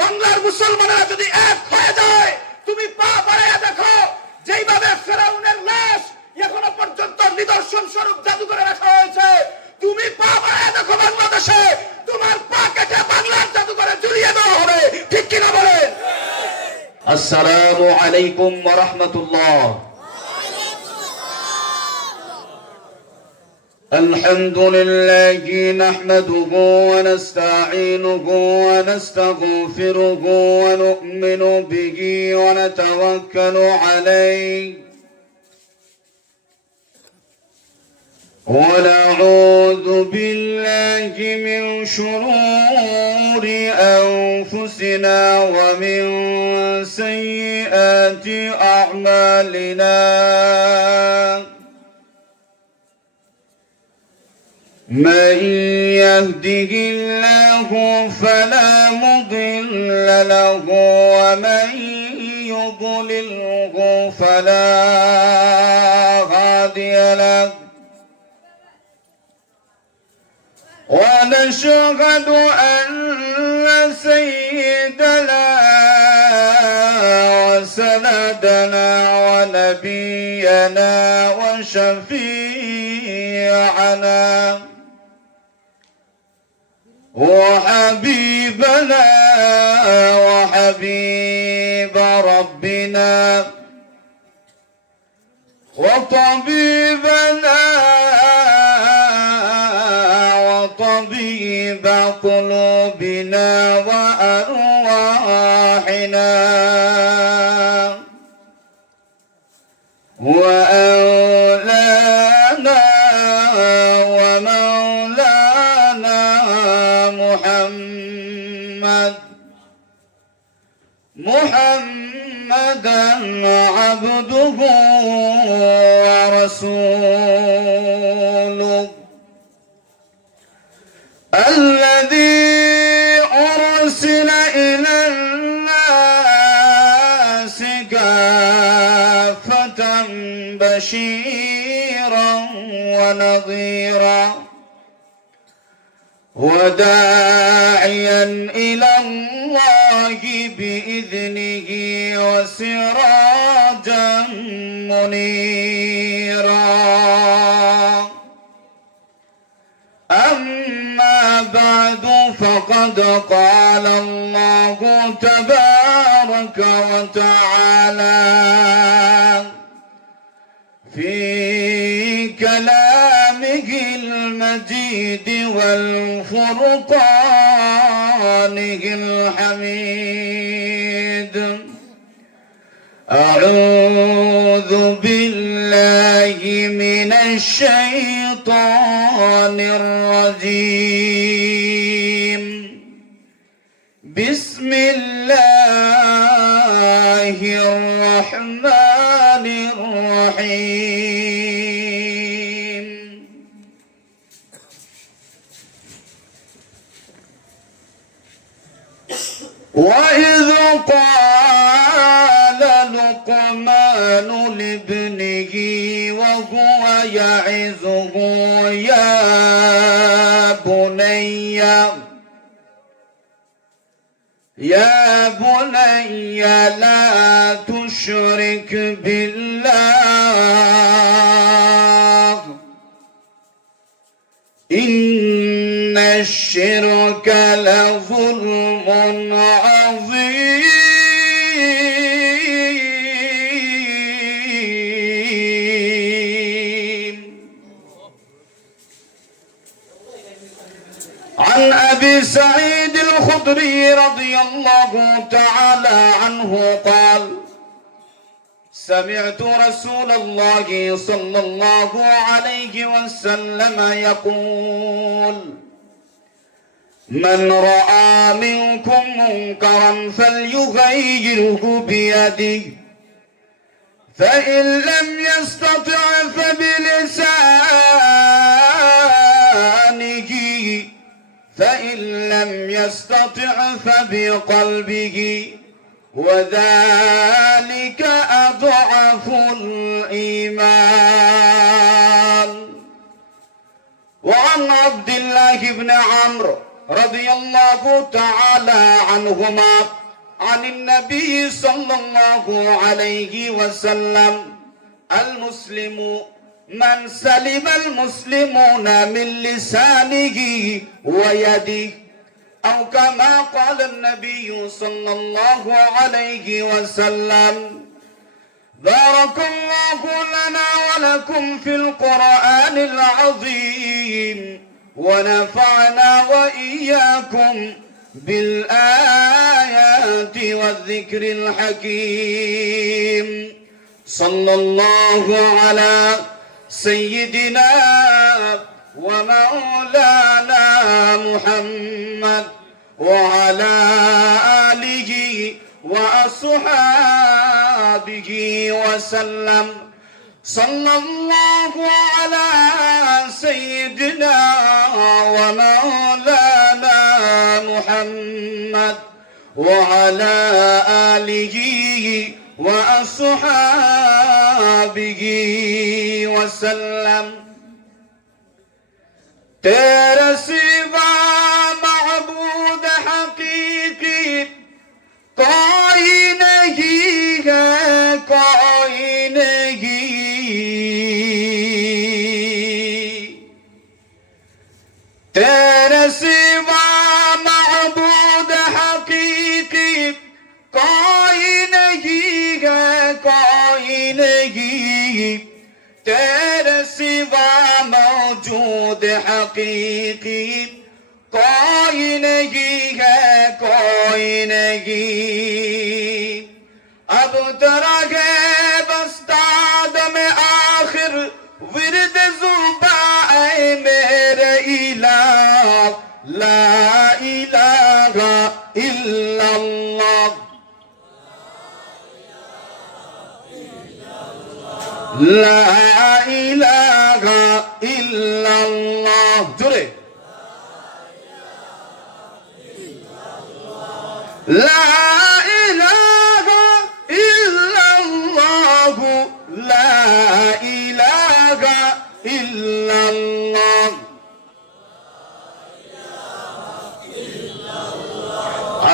বাংলার মুসলমানেরা যদি এক হয়ে যায়, তুমি পা বাড়াইয়া দেখো যেইভাবে ফেরাউনের লাশ এখনো পর্যন্ত নিদর্শন স্বরূপ জাদুঘরে রাখা হয়েছে, তুমি পা বাড়াইয়া দেখো বাংলাদেশে তোমার পা কেটে বাংলার জাদুঘরে ঝুলিয়ে দেওয়া হবে। ঠিক কিনা বলেন? আসসালামু আলাইকুম ওয়া রাহমাতুল্লাহ। الحمد لله نحمده ونستعينه ونستغفره ونؤمن به ونتوكل عليه ونعوذ بالله من شرور أنفسنا ومن سيئات أعمالنا من يهده الله فلا مضل له ومن يضلله فلا هادي له ونشهد أن سيدنا وسندنا ونبينا وشفيعنا وحبيبنا وحبيب ربنا وطبيبنا وطبيب قلوبنا وأرواحنا وأولانا ومولانا محمدا عبده ورسوله الذي أرسل إلى الناس كافة بشيرا ونذيرا وداعيا إلى الله بإذنه وسراجا منيرا. أما بعد فقد قال الله تبارك وتعالى في كلامه المجيد والفرقانه الحميد: أعوذ بالله من الشيطان الرجيم. بسم الله الرحمن الرحيم. وإذ قال لقمان لابنه وهو يعظه يا بني لا تشرك بالله إن الشرك لظلم عظيم. عن أبي سعيد الخدري رضي الله تعالى عنه قال: سمعت رسول الله صلى الله عليه وسلم يقول: من رأى منكم منكرا فليغيره بيده فإن لم يستطع فبلسانه فإن لم يستطع فبقلبه وذلك أضعف الإيمان. وعن عبد الله بن عمرو رضي الله تعالى عنهما عن النبي صلى الله عليه وسلم المسلم من سلم المسلمون من لسانه ويده أو كما قال النبي صلى الله عليه وسلم. بارك الله لنا ولكم في القرآن العظيم ونفعنا وإياكم بالآيات والذكر الحكيم. صلى الله على سيدنا ومولانا محمد وعلى آله وأصحابه وسلم. صلى الله على سيدنا ومولانا محمد وعلى آله وأصحابه وسلم. तेरे सिवा मअबूद हकीकी कोई नहीं है, कोई नहीं। तेरे सिवा मअबूद हकीकी कोई नहीं है, कोई नहीं। तेरे सिवा मौजूद हकीकी कोई नहीं है, कोई नहीं। अब तेरा है बस्ताद में आखिर विरद जुबा ऐ मेरे इलाह। ला इलाहा इल्लल्लाह, ला इलाहा इल्लल्लाह। जुड़े ला इलाहा इल्लल्लाह, ला इलाहा इल्लल्लाह।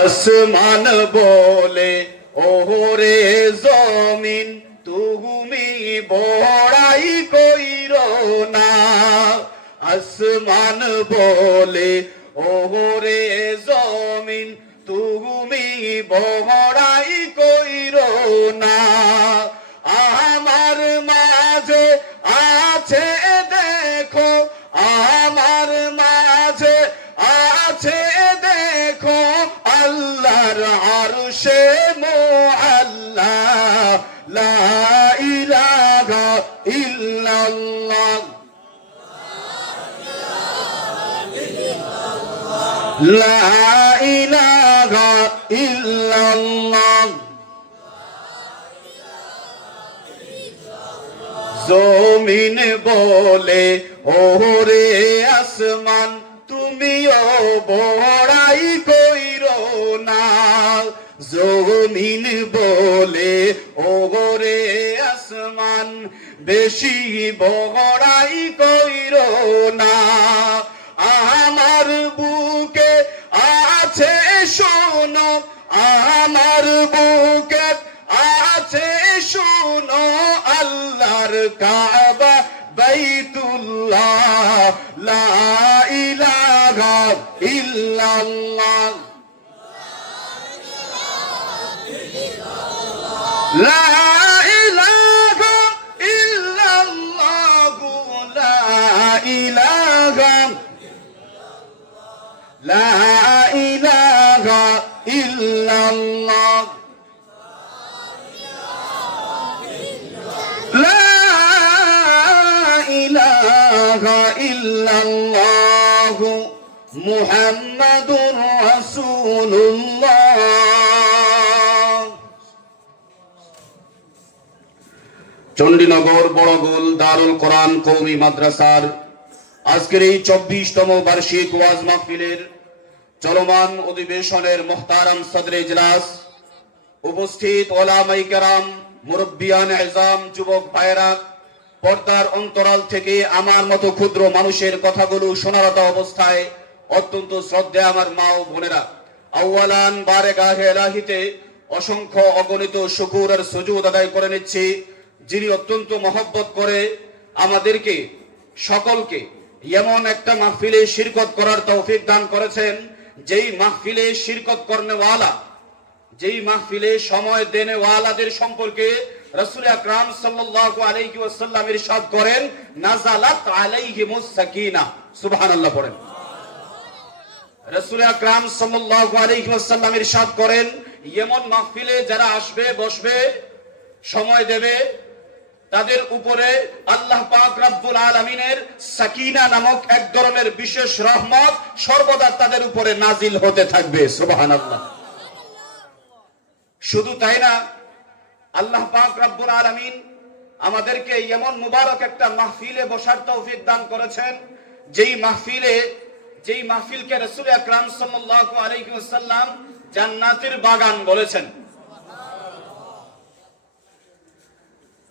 आसमान बोले ओरे जमीन তুমি বড়াই কইরো না। আসমান বলে ওরে জমিন তুমি বড়াই কইরো না। আমার মাঝে আছে দেখো, আমার মাঝে আছে দেখো আল্লাহর আরশে মুআল্লা। লা ইলাহা ইল্লাল্লাহ, লা ইলাহা ইল্লাল্লাহ। জমিন বলে ওরে আসমান তুমিও বড়াই কইরো না। জমিন বলে ওরে আসমান বেশি বড়াই কইরো না। আমার বুকে আছে শোনো, আমার বুকে আছে শোনো আল্লাহর কাবা বাইতুল্লাহ। লা ইলাহা ইল্লাল্লাহ, লা ইলাহা ইল্লাল্লাহ, লা ইলাহা, লা ইলাহা ইল্লাল্লাহ, লা ইলাহা ইল্লাল্লাহ মুহাম্মাদুর রাসূলুল্লাহ। চণ্ডীনগর বড়গোল দারুল কোরআন কওমি মাদ্রাসার আজকের এই 24তম বার্ষিক ওয়াজ মাহফিলের চলমান অধিবেশনের মুহতারাম সদরে ইজলাস, উপস্থিত ওলামায়ে কেরাম, মুরব্বিয়ান ইজাম, যুবক ভাইরা, পর্দার অন্তরাল থেকে আমার মতো ক্ষুদ্র মানুষের কথাগুলো শোনারত অবস্থায় অত্যন্ত শ্রদ্ধেয় আমার মা ও বোনেরা, আউয়ালান বারেগাহে ইলাহিতে অসংখ্য অগণিত শুকর আর সুজুদ আদায় করে নিচ্ছি, যিনি অত্যন্ত মহব্বত করে আমাদেরকে সকলকে এমন একটা মাহফিলে শিরকত করার তৌফিক দান করেছেন, যেই মাহফিলে শিরকত করনেওয়ালা, যেই মাহফিলে সময় দেনেওয়ালাদের সম্পর্কে রাসূল আকরাম সাল্লাল্লাহু আলাইহি ওয়াসাল্লাম ইরশাদ করেন, নাযালাত আলাইহিমুস সাকিনা। সুবহানাল্লাহ পড়েন। রাসূল আকরাম সাল্লাল্লাহু আলাইহি ওয়াসাল্লাম ইরশাদ করেন, এমন মাহফিলে যারা আসবে, বসবে, সময় দেবে, তাদের উপরে আল্লাহ পাক রব্বুল আলামিনের সাকিনা নামক এক ধরনের বিশেষ রহমত সর্বদা তাদের উপরে নাজিল হতে থাকবে। সুবহানাল্লাহ। শুধু তাই না, আল্লাহ পাক রব্বুল আলামিন আমাদেরকে এমন মুবারক একটা মাহফিলে বসার তৌফিক দান করেছেন, যেই মাহফিলকে রাসূল আকরাম সাল্লাল্লাহু আলাইহি ওয়াসাল্লাম জান্নাতের বাগান বলেছেন।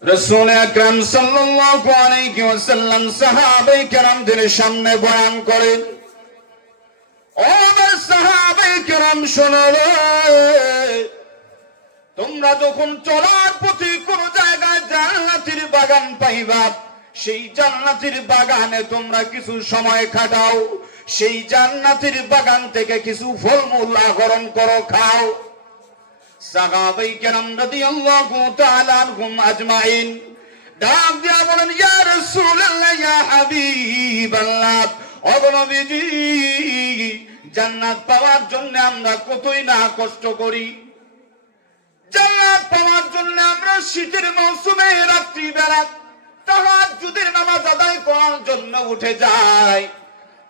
রাসূল আকরাম সাল্লাল্লাহু আলাইহি ওয়াসাল্লাম সাহাবায়ে কেরামদের সামনে বয়ান করেন, ও আমার সাহাবায়ে কেরাম শোনো, তোমরা যখন চলার পথে কোন জায়গায় জান্নাতের বাগান পাইবা, সেই জান্নাতের বাগানে তোমরা কিছু সময় কাটাও, সেই জান্নাতের বাগান থেকে কিছু ফলমূল আহরণ করো, খাও। সাহাবায়ে কেরাম রাদিয়াল্লাহু তাআলা আনহুম আজমাইন ডাক দিয়া বলেন, ইয়া রাসূলুল্লাহ, ইয়া হাবিবাল্লাহ, ও নবীজি, জান্নাত পাওয়ার জন্য আমরা কতই না কষ্ট করি, জান্নাত পাওয়ার জন্য আমরা শীতের মৌসুমে রাত্রি বেলা তাহাজ্জুদের নামাজ আদায় করার জন্য উঠে যাই,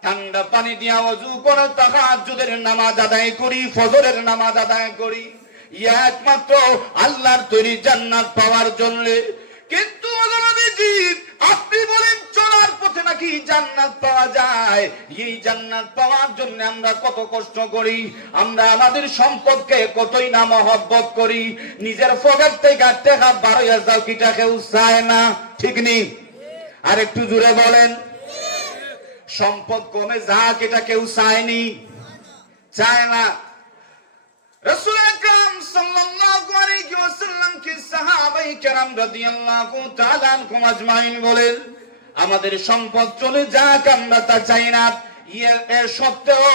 ঠান্ডা পানি দিয়া ওযু করে তাহাজ্জুদের নামাজ আদায় করি, ফজরের নামাজ আদায় করি, একমাত্র আল্লাহর তৈরি জান্নাত পাওয়ার জন্য। কিন্তু আপনি বলেন চলার পথে নাকি জান্নাত পাওয়া যায়, এই জান্নাত পাওয়ার জন্য আমরা কত কষ্ট করি, আমরা আমাদের সম্পদকে কতই না মহব্বত করি, নিজের পকেট থেকে টাকা 12,000 কিটা কেউ চায় না, ঠিক নেই? আর একটু জোরে বলেন, সম্পদ কমে যাক এটা কেউ চায়নি, চায় না। রাসূল আকরাম সাল্লাল্লাহু আলাইহি ওয়াসাল্লাম কি সাহাবায়ে কেরাম রাদিয়াল্লাহু তাআলা আনহুম আজমাইন বলেন, আমাদের সম্পদ চলে যাক আমরা তা চাই না, এর সত্ত্বেও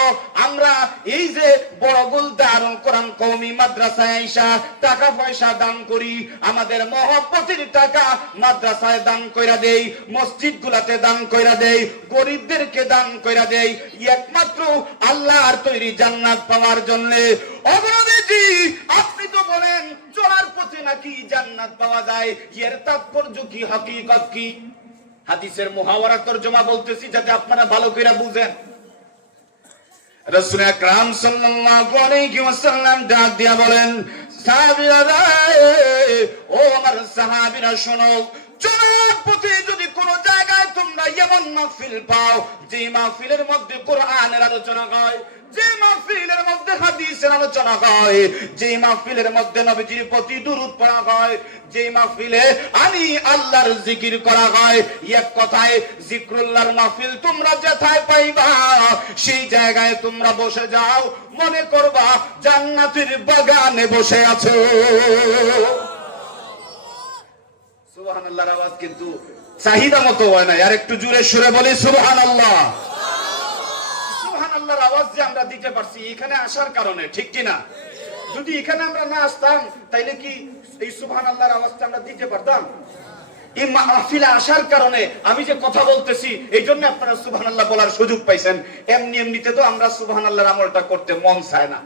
আমরা এই যে বড়গুল দারুল কোরআন কওমি মাদ্রাসায় আইসা টাকা পয়সা দান করি, আমাদের মহব্বতের টাকা মাদ্রাসায় দান কইরা দেই, মসজিদগুলোতে দান কইরা দেই, গরিবদেরকে দান কইরা দেই, একমাত্র আল্লাহর তৈরি জান্নাত পাওয়ার জন্য। অবনবীজি, আপনি তো বলেন চলার পথে নাকি জান্নাত পাওয়া যায়, এর তাৎপর্য কি, হাকিকত কি? হাদিসের মুহাওয়ারা তরজমা বলতেছি যাতে আপনারা ভালো করে বুঝেন। রাসূল আকরাম সাল্লাল্লাহু আলাইহি ওয়াসাল্লাম ডাক দিয়া বলেন, সাহাবীরা, ও আমার সাহাবীরা শোনো, চলার পথে যদি কোন জায়গায় তোমরা এমন মাহফিল পাও, যে মাহফিলের মধ্যে কোরআনের আলোচনা হয়, যে মাহফিলের মধ্যে হাদিসের আলোচনা হয়, যে মাহফিলের মধ্যে নবীজির প্রতি দুরূদ পড়া হয়, যে মাহফিলে আমি আল্লাহর জিকির করা হয়, এক কথায় জিকরুল্লাহর মাহফিল তোমরা যেথায় পাইবা, সেই জায়গায় তোমরা বসে যাও, মনে করবা জান্নাতের বাগানে বসে আছো। সুবহানাল্লাহর আওয়াজ কিন্তু চাহিদা মতো হয় না, আর একটু জোরে সুরে বলি সুবহানাল্লাহ। সুবহানাল্লাহর আওয়াজ যে আমরা দিতে পারছি এখানে আসার কারণে, ঠিক কি না? যদি এখানে আমরা না আসতাম তাইলে কি এই সুবহানাল্লাহর আওয়াজটা আমরা দিতে পারতাম? এই মাহফিলে আসার কারণে আমি যে কথা বলতেছি, এই জন্য আপনারা সুবহানাল্লাহ বলার সুযোগ পাইছেন। এমনিতে তো আমরা সুবহানাল্লাহর আমলটা করতে মন চায় না,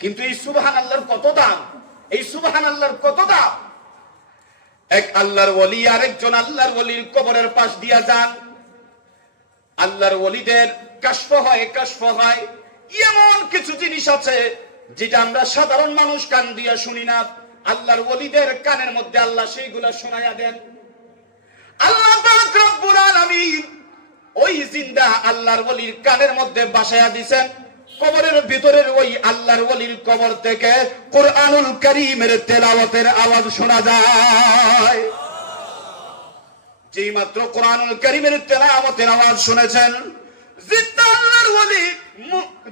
কিন্তু এই সুবহানাল্লাহর কত দাম, এই সুবহানাল্লাহর কত দাম। এক আল্লাহর ওলি আরেকজন আল্লাহর ওলির কবরের পাশ দিয়া যান, আল্লাহর ওলিদের কাশফ হয়, এমন কিছু জিনিস আছে যেটা আমরা সাধারণ মানুষ কান দিয়া শুনি না, আল্লাহর ওলিদের কানের মধ্যে আল্লাহ সেইগুলা শোনায়া দেন। আল্লাহ পাক রব্বুল আলামিন ওই জিন্দা আল্লাহর ওলির কানের মধ্যে বাসায়া দিবেন, কবরের ভিতরের ওই আল্লাহর ওলির কবর থেকে কুরআনুল কারীমের তেলাওয়াতের আওয়াজ শোনা যায়। যেই মাত্র কুরআনুল কারীমের তেলাওয়াতের আওয়াজ শুনেছেন, জিন্দা আল্লাহর ওলি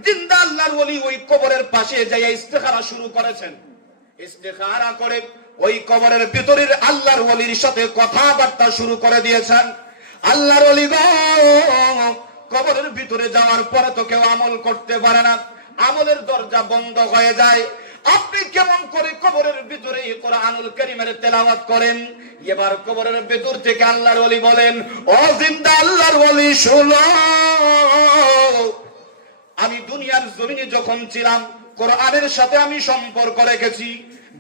জিন্দা আল্লাহর ওলি ওই কবরের পাশে যাইয়া ইস্তেখারা শুরু করেছেন। ইস্তেখারা করে ওই কবরের ভিতরের আল্লাহর ওলির সাথে কথাবার্তা শুরু করে দিয়েছেন। আল্লাহর ওলি গো, কবরের ভিতরে যাওয়ার পরে তো কেউ আমল করতে পারে না, আমলের দরজা বন্ধ হয়ে যায়। আপনি কেমন করে কবরের ভিতরে কোরআনুল কারীমের তেলাওয়াত করেন? এবার কবরের ভিতর থেকে আল্লাহর ওলি বলেন, ও জিন্দা আল্লাহর ওলি শুনো, আমি দুনিয়ার জমিনে যখন ছিলাম কোরআনের সাথে আমি সম্পর্ক রেখেছি,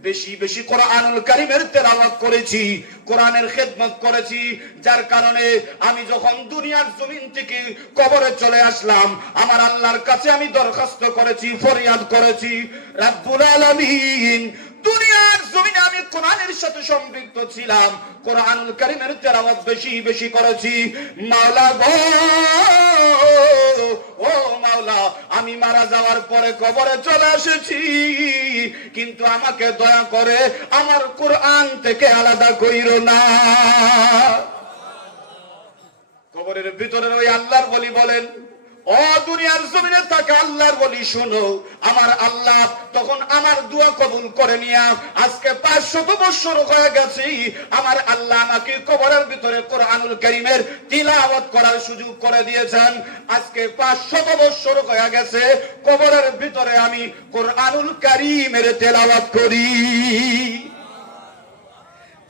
বেশি বেশি কোরআনুল কারীমের তেলাওয়াত করেছি, কোরআনের খেদমত করেছি, যার কারণে আমি যখন দুনিয়ার জমিন থেকে কবরে চলে আসলাম, আমার আল্লাহর কাছে আমি দরখাস্ত করেছি, ফরিয়াদ করেছি, রাব্বুল আলামিন দুনিয়ার জমিনে আমি কোরআনের সাথে সম্পৃক্ত ছিলাম, কোরআনুল কারীমের তেলাওয়াত বেশি বেশি করেছি, মাওলা গো, ও মাওলা, আমি মারা যাওয়ার পরে কবরে চলে এসেছি, কিন্তু আমাকে দয়া করে আমার কোরআন থেকে আলাদা কইরো না। কবরের ভিতরে ওই আল্লাহর ওলি বলেন, ও দুনিয়ার জমিনে থাকা আল্লাহর ওলি শোনো, আমার আল্লাহ তখন আমার দোয়া কবুল করে নিয়া আজকে 500 বছর হয়ে গেছে, আমার আল্লাহ আমাকে কবরের ভিতরে কোরআনুল কারীমের তিলাওয়াত করার সুযোগ করে দিয়েছেন। আজকে 500 বছর হয়ে গেছে, কবরের ভিতরে আমি কোরআনুল কারীমের তেলাওয়াত করি।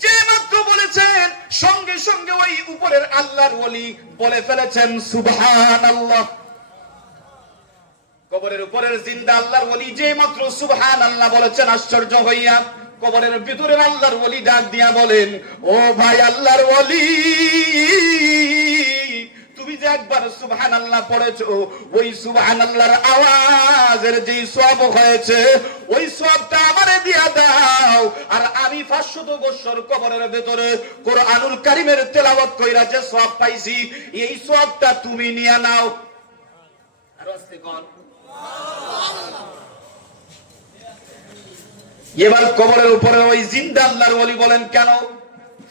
যে মাত্র বলেছেন, সঙ্গে সঙ্গে ওই উপরের আল্লাহর ওলি বলে ফেলেছেন সুবহানাল্লাহ। কবরের উপরের জিন্দা আল্লাহর ওলি যে মাত্র সুবহানাল্লাহ বলেছেন, আশ্চর্য হইয়া কবরের ভিতরের আল্লাহর ওলি ডাক দিয়া বলেন, ও ভাই আল্লাহর ওলি, তুমি যে একবার সুবহানাল্লাহ পড়েছো, ওই সুবহানাল্লাহর আওয়াজের যে সওয়াব হয়েছে, ওই সওয়াবটা আমারে দিয়া দাও, আর আমি 500 বছর কবরের ভিতরে কোরআনুল কারীমের তেলাওয়াত কইরা যে সওয়াব পাইছি, এই সওয়াবটা তুমি নিয়ে নাও। আর আস্তে কোন এবার কবরের উপরে ওই জিন্দা আল্লাহর ওলি বলেন, কেন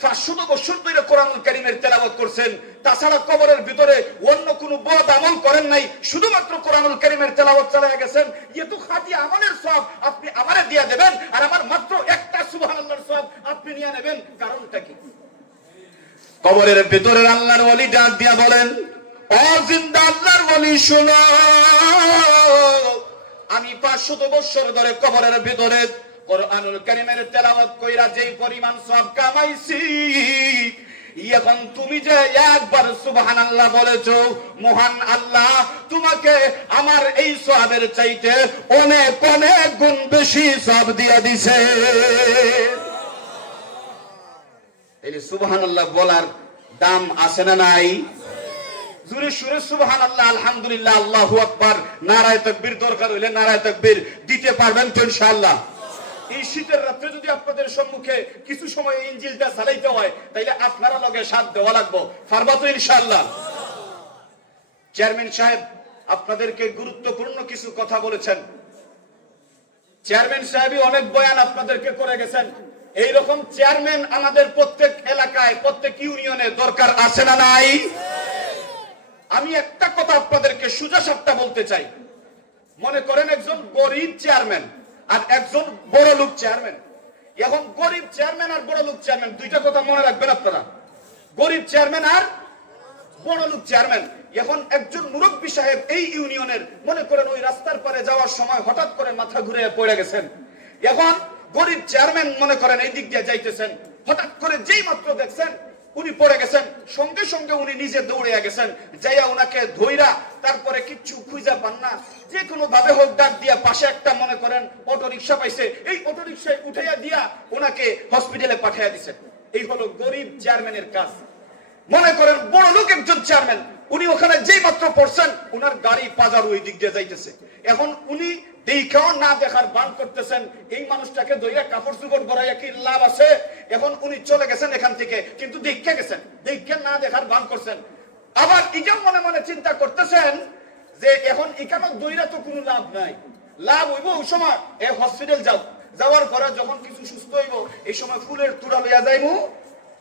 500 বছর ধরে কোরআনুল কারীমের তেলাওয়াত করছেন, তাছাড়া কবরের ভিতরে অন্য কোনো বদ আমল করেন নাই, শুধুমাত্র কোরআনুল কারীমের তেলাওয়াত চালিয়ে গেছেন, এত খাঁটি আমলের সওয়াব আপনি আমারে দিয়া দেবেন, আর আমার মাত্র একটা সুবহানাল্লাহর সওয়াব আপনি নিয়ে নেবেন, কারণটা কি? কবরের ভিতরে আল্লাহর ওলি ডাক দিয়া বলেন, ও জিন্দা আল্লাহর ওলি শুনো, আমি 500 বছর ধরে কবরের ভিতরে কোরআনুল কারীমের তেলাওয়াত কইরা যেই পরিমাণ সওয়াব কামাইছি, এখন তুমি যে একবার সুবহানাল্লাহ বলেছো, মহান আল্লাহ তোমাকে আমার এই সওয়াবের চাইতে অনেক অনেক গুণ বেশি সওয়াব দিয়া দিছে। এই সুবহানাল্লাহ বলার দাম আছে না নাই? জোরে সুরে সুবহানাল্লাহ, আলহামদুলিল্লাহ, আল্লাহু আকবার, নারায়ে তাকবীর দরকার হইলে নারায়ে তাকবীর দিতে পারবেন তো ইনশাআল্লাহ? এই শীতের রাত্রে যদি আপনাদের সম্মুখে কিছু সময় ইনজিলটা চালাইতে হয়, তাইলে আপনারা লগে সাথ দেওয়া লাগবে, পারবা তো ইনশাআল্লাহ? চেয়ারম্যান সাহেব আপনাদেরকে গুরুত্বপূর্ণ কিছু কথা বলেছেন। চেয়ারম্যান সাহেবই অনেক বয়ান আপনাদেরকে করে গেছেন, এইরকম চেয়ারম্যান আমাদের প্রত্যেক এলাকায়, প্রত্যেক ইউনিয়নে দরকার আছে না নাই? আমি একটা কথা আপনাদেরকে সোজা সাপটা বলতে চাই, মনে করেন একজন গরিব চেয়ারম্যান আর একজন বড় লোক চেয়ারম্যান। এখন গরিব চেয়ারম্যান আর বড় লোক চেয়ারম্যান, দুইটা কথা মনে রাখবেন আপনারা, গরিব চেয়ারম্যান আর বড় লোক চেয়ারম্যান। এখন একজন মুরব্বী সাহেব এই ইউনিয়নের, মনে করেন ওই রাস্তার পারে যাওয়ার সময় হঠাৎ করে মাথা ঘুরে পড়ে গেছেন, এখন গরিব চেয়ারম্যান মনে করেন এই দিক দিয়ে যাইতেছেন, হঠাৎ করে যেই মাত্র দেখছেন উনি পড়ে গেছেন, সঙ্গে সঙ্গে উনি নিজে দৌড়ে গেছেন, যাইয়া উনাকে ধইরা তারপরে কিচ্ছু খুঁজা পান না, যে কোনো ভাবে হোক ডাক দিয়া পাশে একটা মনে করেন অটো রিক্সা পাইছে, এই অটো রিক্সায় উঠাইয়া দিয়া ওনাকে হসপিটালে পাঠাইয়া দিচ্ছেন। এই হলো গরিব চেয়ারম্যানের কাজ। মনে করেন বড় লোক একজন চেয়ারম্যান, উনি ওখানে যেই মাত্র পড়ছেন, উনার গাড়ি পাজার ওই দিক দিয়ে যাইতেছে, এখন উনি দেখাও না দেখার বান করতেছেন, এই মানুষটাকে দইয়া কাপড় চোপড় গড়াইয়া কি লাভ আছে? এখন উনি চলে গেছেন এখান থেকে, কিন্তু দেখে গেছেন, দেখে না দেখার বান করছেন। আবার এটাও মনে মনে চিন্তা করতেছেন যে এখন এখানে দইরা তো কোনো লাভ নাই, লাভ হইব ওই সময় এই হসপিটাল যাওয়ার পরে যখন কিছু সুস্থ হইব, এই সময় ফুলের তুড়া লইয়া যাইমু,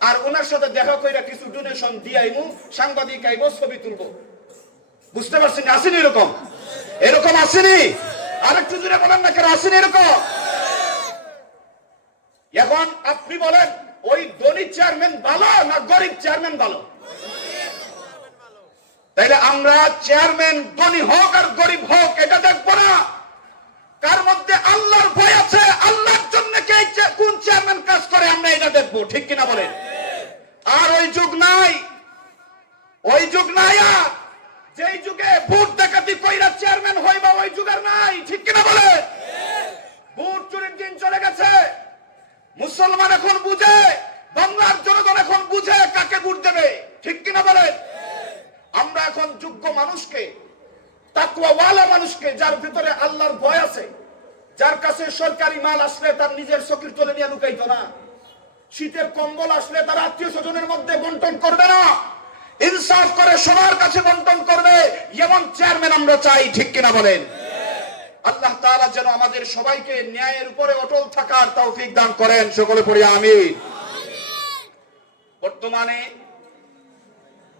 আর ওনার সাথে দেখা কইরা কিছু ডোনেশন দিয়াইমু, সাংবাদিক আইব, ছবি তুলবো। বুঝতে পারছেন? আসেন এরকম? এরকম আসেনি? আরেকটু জোরে বলেন না কেন, আসেনি এরকম? এখন আপনি বলেন ওই ধনী চেয়ারম্যান ভালো না গরিব চেয়ারম্যান ভালো? তাইলে আমরা চেয়ারম্যান ধনী হোক আর গরিব হোক এটা দেখবো না, কার মধ্যে আল্লাহর ভয় আছে, আল্লাহর জন্য কে কোন চেয়ারম্যান কাজ করে আমরা এটা দেখবো, ঠিক কিনা বলেন? আর ওই যুগ নাই, ওই যুগ নাই আর যেই যুগে ভোট ডাকাতি কইরা চেয়ারম্যান হইবা ওই যুগের নাই, ঠিক কিনা বলেন? ভোট চুরির দিন চলে গেছে। মুসলমান এখন বুঝে, বাংলার জনগণ এখন বুঝে কাকে ভোট দেবে, ঠিক কিনা বলেন? আমরা এখন যোগ্য মানুষকে, তাকওয়াওয়ালা মানুষকে, যার ভিতরে আল্লাহর ভয় আছে, যার কাছে সরকারি মাল আসলে তার নিজের চকির তলে নিয়ে লুকাইতো না, শীতের কম্বল আসলে তার আত্মীয় স্বজনের মধ্যে বন্টন করবে না, ইনসাফ করে সবার কাছে বন্টন করবে, এমন চেয়ারম্যান আমরা চাই, ঠিক কিনা বলেন? আল্লাহ তাআলা যেন আমাদের সবাইকে ন্যায়ের উপরে অটল থাকার তৌফিক দান করেন, সকলে পড়ি আমিন। বর্তমানে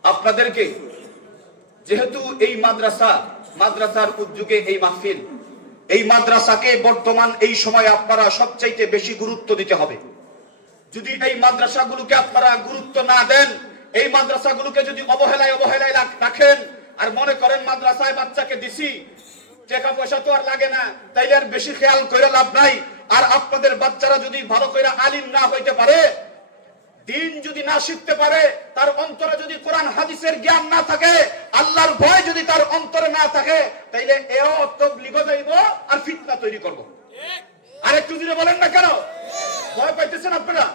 আপনাদেরকে যেহেতু এই মাদ্রাসার উদ্যোগে এই মাহফিল, এই মাদ্রাসাকে বর্তমান এই সময় আপনারা সবচাইতে বেশি গুরুত্ব দিতে হবে। যদি এই মাদ্রাসাগুলোকে আপনারা গুরুত্ব না দেন, এই মাদ্রাসাগুলোকে যদি অবহেলায় রাখেন আর মনে করেন মাদ্রাসায় বাচ্চাকে দিছি, টাকা পয়সা তো আর লাগে না, তাইলে আর বেশি খেয়াল করে লাভ নাই। আর আপনাদের বাচ্চারা যদি ভালো করে আলিম না হইতে পারে, দিন যদি না শিখতে পারে, তার অন্তরে যদি কোরআন হাদিসের জ্ঞান না থাকে, আল্লাহর ভয় যদি তার অন্তরে না থাকে, তাইলে এও তাবলীগ যাইব আর ফিতনা তৈরি করব। আর একটু যদি বলেন না কেন ভয় পাইতেছেন আপনারা?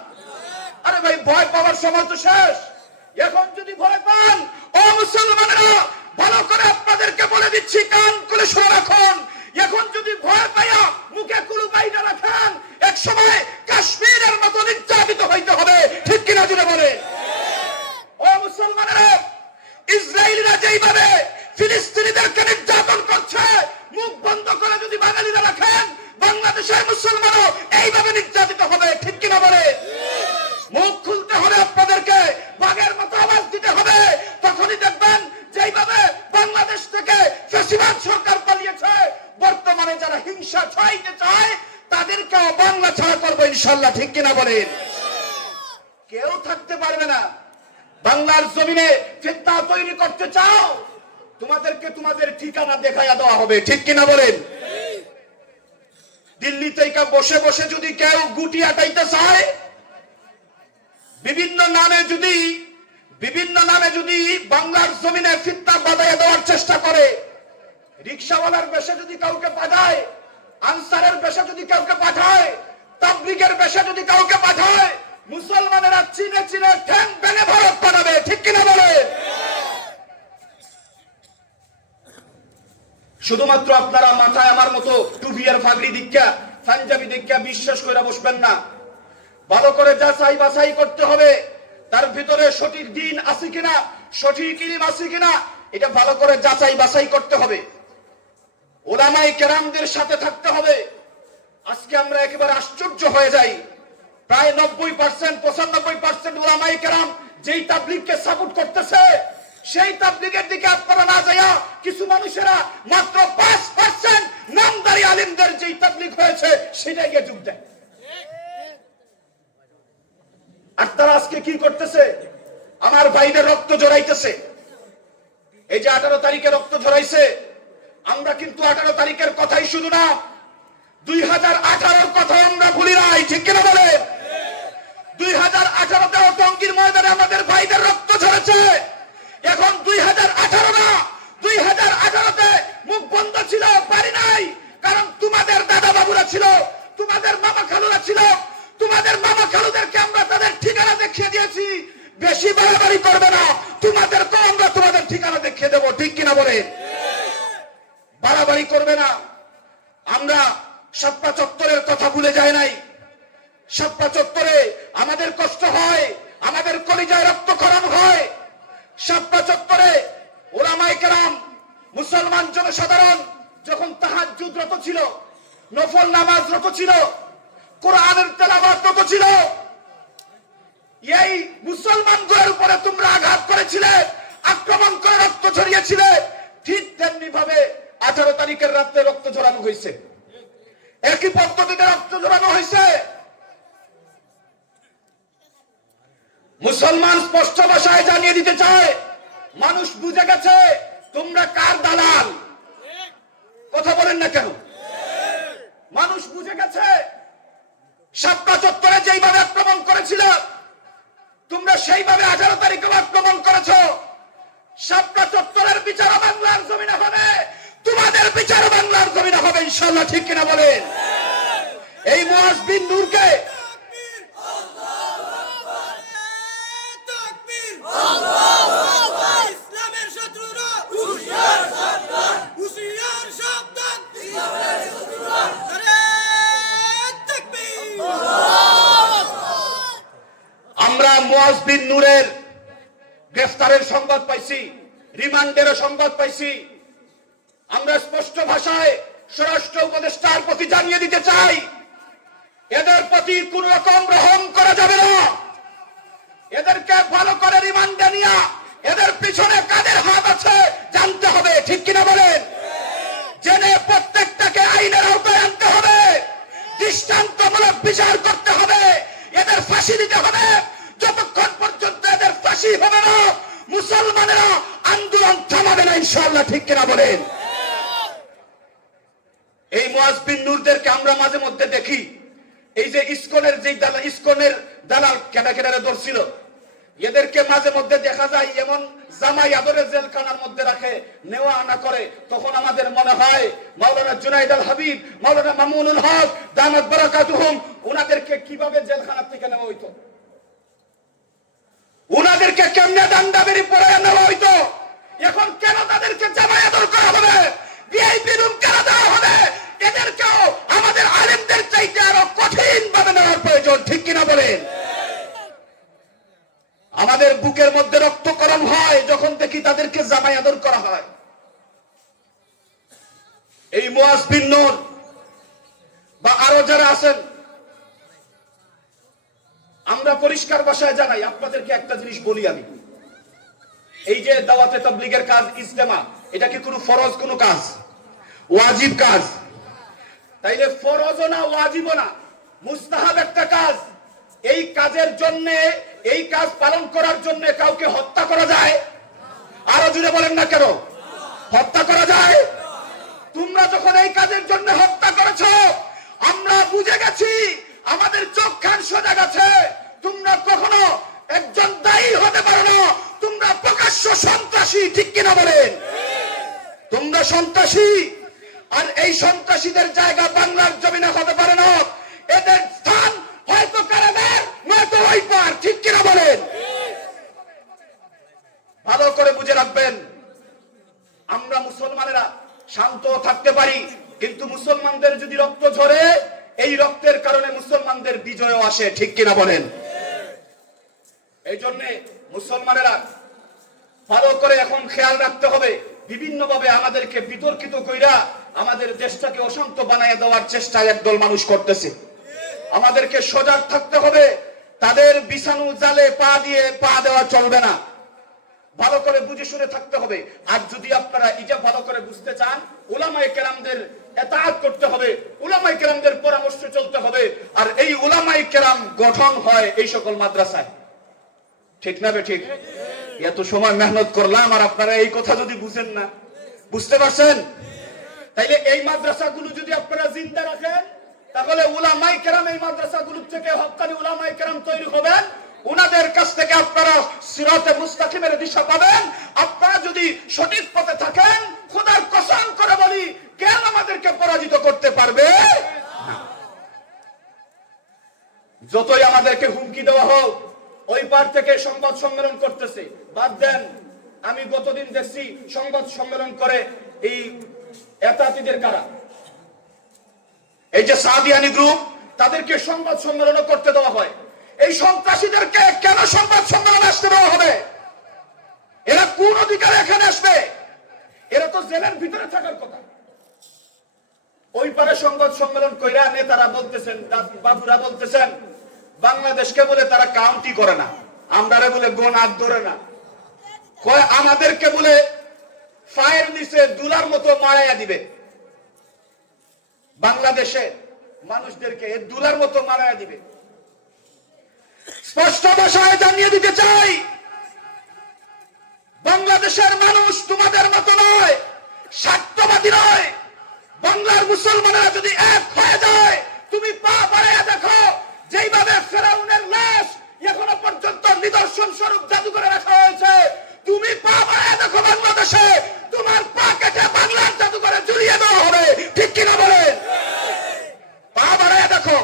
আরে ভাই, ভয় পাওয়ার সময় তো শেষ। এখন যদি ভয় পান, ও মুসলমানেরা, ভালো করে আপনাদেরকে বলে দিচ্ছি, কান খুলে শুনে রাখুন। এখন যদি ভয় পাইয়া মুখে কুলু বাইনা রাখেন, এক সময় কাশ্মীরের মতো নির্যাতিত হইতে হবে, ঠিক কিনা জুড়ে বলে? ও মুসলমানেরা, ইসরায়েলিরা যেইভাবে ফিলিস্তিনিদেরকে নির্যাতন করছে, মুখ বন্ধ করে যদি বাঙালিরা রাখেন, বাংলাদেশের মুসলমানও এইভাবে নির্যাতিত হবে, ঠিক কিনা বলে? মুখ খুলতে হবে আপনাদেরকে, বাঘের মতো আওয়াজ দিতে হবে। তখনই দেখবেন যেইভাবে বাংলাদেশ থেকে ফ্যাসিবাদ সরকার পালিয়েছে, বর্তমানে যারা হিংসা ছড়াইতে চায় তাদেরকেও বাংলা ছাড়া করবো ইনশাল্লাহ, ঠিক কিনা বলেন? কেউ থাকতে পারবে না। বাংলার জমিনে ফিতনা তৈরি করতে চাও, তোমাদেরকে তোমাদের ঠিকানা দেখাইয়া দেওয়া হবে, ঠিক কিনা বলেন? দিল্লি থেকে বসে বসে যদি কেউ গুটি আটাইতে চায়, বিভিন্ন নামে যদি বাংলার জমিনে ফিতনা বাঁধাইয়া দেওয়ার চেষ্টা করে, রিকশাওয়ালার বেশে যদি কাউকে পাঠায়, আনসারের বেশে যদি কাউকে পাঠায়, তাবলীগের বেশে যদি কাউকে পাঠায়, মুসলমানেরা চিনে চিনে ঠ্যাং ভেঙে ভারত পাঠাবে, ঠিক কিনা বলে? শুধুমাত্র আপনারা মাথায় আমার মতো টুপি আর ফাগড়ি দীক্ষা, পাঞ্জাবি দীক্ষা বিশ্বাস করে বসবেন না। ভালো করে যাচাই বাছাই করতে হবে, তার ভিতরে সঠিক দিন আছে কিনা, সঠিক ইলম আছে কিনা, এটা ভালো করে যাচাই বাছাই করতে হবে। উলামায়ে কেরামদের সাথে থাকতে হবে। আজকে আমরা একেবারে আশ্চর্য হয়ে যাই, প্রায় 90% 95% উলামায়ে কেরাম যেই তাবলীগকে সাপোর্ট করতেছে, সেই তাবলীগের দিকে আপনারা না যাইয়া কিছু মানুষেরা মাত্র 5% নামদারি আলিমদের যেই তাবলীগ হয়েছে সেটাই গিয়ে যোগ দেয়। আর তারা আজকে কি করতেছে? আমার ভাইদের রক্ত ঝরাইতেছে। এই যে 18 তারিখে রক্ত ঝরাইছে, আমরা কিন্তু 18 তারিখের কথাই শুধু না, 2018-র কথা আমরা ভুলি নাই, ঠিক কিনা বলে? 2018-তেও টঙ্গীর ময়দানে আমাদের ভাইদের রক্ত ঝরেছে। এখন 2018 না, 2018-তে মুখ বন্ধ ছিল, পারি নাই, কারণ তোমাদের দাদা বাবুরা ছিল, তোমাদের মামা খালুরা ছিল, তোমাদের মামা খালুদেরকে আমরা তাদের ঠিকানা দেখিয়ে দিয়েছি। বেশি বাড়াবাড়ি করবে না, তোমাদেরকেও আমরা তোমাদের ঠিকানা দেখিয়ে দেবো, ঠিক কিনা বলে? বাড়াবাড়ি করবে না। আমরা সাপ্পা চত্বরের কথা ভুলে যাই নাই। সাপ্পা চত্বরে আমাদের কষ্ট হয়, আমাদের কলিজায় রক্তক্ষরণ হয়। সাপ্পা চত্বরে উলামায়ে কেরাম, মুসলমান জনসাধারণ যখন তাহাজ্জুদরত ছিল, নফল নামাজরত ছিল, কোরআনের তেলাওয়াতরত ছিল, এই মুসলমানদের উপরে তোমরা আঘাত করেছিলে, আক্রমণ করে রক্ত ঝরিয়েছিলে। ঠিক তেমনি ভাবে 18 তারিখের রাতে রক্ত ঝরানো হয়েছে, একই পদ্ধতিতে রক্ত ঝরানো হয়েছে। মুসলমান স্পষ্ট ভাষায় জানিয়ে দিতে চায়, মানুষ বুঝে গেছে তোমরা কার দালাল। কথা বলেন না কেন? মানুষ বুঝে গেছে শাপলা চত্বরে যেইভাবে আক্রমণ করেছিল, তোমরা সেইভাবে 18 তারিখে আক্রমণ করেছো। শাপলা চত্বরের বিচার বাংলার জমিনে হবে, তোমাদের বিচার বাংলার জমিনে হবে ইনশাআল্লাহ, ঠিক কিনা বলেন? এই মুয়াজ বিন নূরকে ইসলামের শত্রুরা হুঁশিয়ার সাবধান, হুঁশিয়ার সাবধান, ইসলামের শত্রুরা নারে তাকবীর। আমরা মুয়াজ বিন নূরের গ্রেফতারের সংবাদ পাইছি, রিমান্ডেরও সংবাদ পাইছি। আমরা স্পষ্ট ভাষায় স্বরাষ্ট্র উপদেষ্টার প্রতি জানিয়ে দিতে চাই, এদের প্রতি কোন রকম রহম করা যাবে না। এদেরকে ভালো করে রিমান্ডে নিয়ে এদের পিছনে কাদের হাত আছে জানতে হবে, ঠিক কিনা বলেন? জেনে প্রত্যেকটাকে আইনের আওতায় আনতে হবে, দৃষ্টান্তমূলক বিচার করতে হবে, এদের ফাঁসি দিতে হবে। যতক্ষণ পর্যন্ত এদের ফাঁসি হবে না, মুসলমানেরা আন্দোলন থামাবে না ইনশাআল্লাহ, ঠিক কিনা বলেন? এই মুয়াজ বিন নূরদেরকে আমরা মাঝে মধ্যে দেখি, এই যে ইসকনের যে দালাল, ইসকনের দালাল কেডা কেডারে ধরছিল, এদেরকে মাঝে মধ্যে দেখা যায় এমন জামাই আদরে জেলখানার মধ্যে রাখে, নেওয়া আনা করে। তখন আমাদের মনে হয় মাওলানা জুনাইদ আল হাবিব, মাওলানা মামুনুল হক দামাত বারাকাতুহুম, ওনাদেরকে কিভাবে জেলখানা থেকে নেওয়া হইতো, ওনাদেরকে কেমনে ডান্ডা বেরি পরে নেওয়া হইতো। এখন কেন তাদেরকে জামাই আদর করা হবে, ভিআইপি রুম কেন দেওয়া হবে? এদেরকেও আমাদের আলেমদের চাইতে আরো কঠিন ভাবে নেওয়ার প্রয়োজন, ঠিক কিনা বলেন? আমাদের বুকের মধ্যে রক্তকরণ হয় যখন দেখি তাদেরকে জামাই আদর করা হয়। এই মুয়াজ বিন নূর বা আরো যারা আছেন, আমরা পরিষ্কার ভাষায় জানাই, আপনাদেরকে একটা জিনিস বলি আমি, এই যে দাওয়াতে তাবলীগের কাজ, ইজতেমা, এটা কি কোনো ফরজ কোনো কাজ, ওয়াজিব কাজ? তাইলে ফরজও না, ওয়াজিবও না, মুস্তাহাব একটা কাজ। এই কাজের জন্য, এই কাজ পালন করার জন্য কাউকে হত্যা করা যায়? আরো জুড়ে বলেন না কেন? হত্যা করা যায়? তোমরা যখন এই কাজের জন্য হত্যা করেছো, আমরা বুঝে গেছি, আমাদের চোখ খান সোজা গেছে। তোমরা কখনো একজন দায়ী হতে পারো না, তোমরা প্রকাশ্য সন্ত্রাসী, ঠিক কিনা বলেন? তোমরা সন্ত্রাসী, আর এই সন্ত্রাসীদের জায়গা বাংলার জমিনে হতে পারে না। এদের স্থান হয়তো কারাগার, নয়তো ওই পার, ঠিক কিনা বলেন? ভালো করে বুঝে রাখবেন, আমরা মুসলমানেরা শান্ত থাকতে পারি, কিন্তু মুসলমানদের যদি রক্ত ঝরে, এই রক্তের কারণে মুসলমানদের বিজয়ও আসে, ঠিক কিনা বলেন? এই জন্য মুসলমানেরা ভালো করে এখন খেয়াল রাখতে হবে, বিভিন্ন ভাবে আমাদেরকে বিতর্কিত কইরা আমাদের দেশটাকে অশান্ত বানায় দেওয়ার চেষ্টা একদল মানুষ করতেছে। আমাদেরকে সজাগ থাকতে হবে, তাদের বিছানু জালে পা দেওয়া চলবে না। ভালো করে বুঝে শুনে থাকতে হবে। আর যদি আপনারা এটা ভালো করে বুঝতে চান, উলামায়ে কেরামদের ইতাআত করতে হবে, উলামায়ে কেরামদের পরামর্শে চলতে হবে। আর এই উলামায়ে কেরাম গঠন হয় এই সকল মাদ্রাসায়, ঠিক না ঠিক? এত সময় মেহনত করলাম, আর আপনারা এই কথা যদি বুঝেন না, বুঝতে পারছেন? তাইলে এই মাদ্রাসাগুলো যদি আপনারা জিন্দা রাখেন, তাহলে উলামায়ে কেরাম এই মাদ্রাসাগুলো থেকে হক্কানি উলামায়ে কেরাম তৈরি হবেন। উনাদের কাছ থেকে আপনারা সিরাতে মুস্তাকিমের দিশা পাবেন। আপনারা যদি সঠিক পথে থাকেন, খোদার কসম করে বলি, কেন আমাদেরকে পরাজিত করতে পারবে? যতই আমাদেরকে হুমকি দেওয়া হোক, ওই পার থেকে সংবাদ সম্মেলন করতেছে, বাদ দেন। আমি গতদিন দেখছি সংবাদ সম্মেলন করে এই এতাতিদের কারা, এই যে সাদিয়ানি গ্রুপ, তাদেরকে সংবাদ সম্মেলন করতে দেওয়া হয়। এই সন্ত্রাসীদেরকে কেন সংবাদ সম্মেলনে আসতে দেওয়া হবে? এরা কোন অধিকারে এখানে আসবে? এরা তো জেলের ভিতরে থাকার কথা। ওই পারে সংবাদ সম্মেলন কইরা নেতারা বলতেছেন, বাবুরা বলতেছেন, বাংলাদেশকে বলে তারা কাউন্টি করে না, আমরারে বলে গোনার ধরে না, আমাদেরকে বলে ফায়ের নিচে দুলার মতো মারাইয়া দিবে। বাংলাদেশে মানুষদেরকে দুলার মতো মারাইয়া দিবে। স্পষ্ট ভাষায় জানিয়ে দিতে চাই, বাংলাদেশের মানুষ তোমাদের মতো নয়, স্বার্থবাদী নয়। বাংলার মুসলমানেরা যদি এক হয়ে যায়, তুমি পা বাড়াইয়া দেখো, যেইভাবে ফেরাউনের লাশ এখনো পর্যন্ত নিদর্শন স্বরূপ জাদু করে রাখা হয়েছে, তুমি পা বাড়াইয়া দেখো, বাংলাদেশে তোমার পা কেটে বাংলার জাদু করে জড়িয়ে দেওয়া হবে। ঠিক কিনা বলেন? পা বাড়াইয়া দেখো।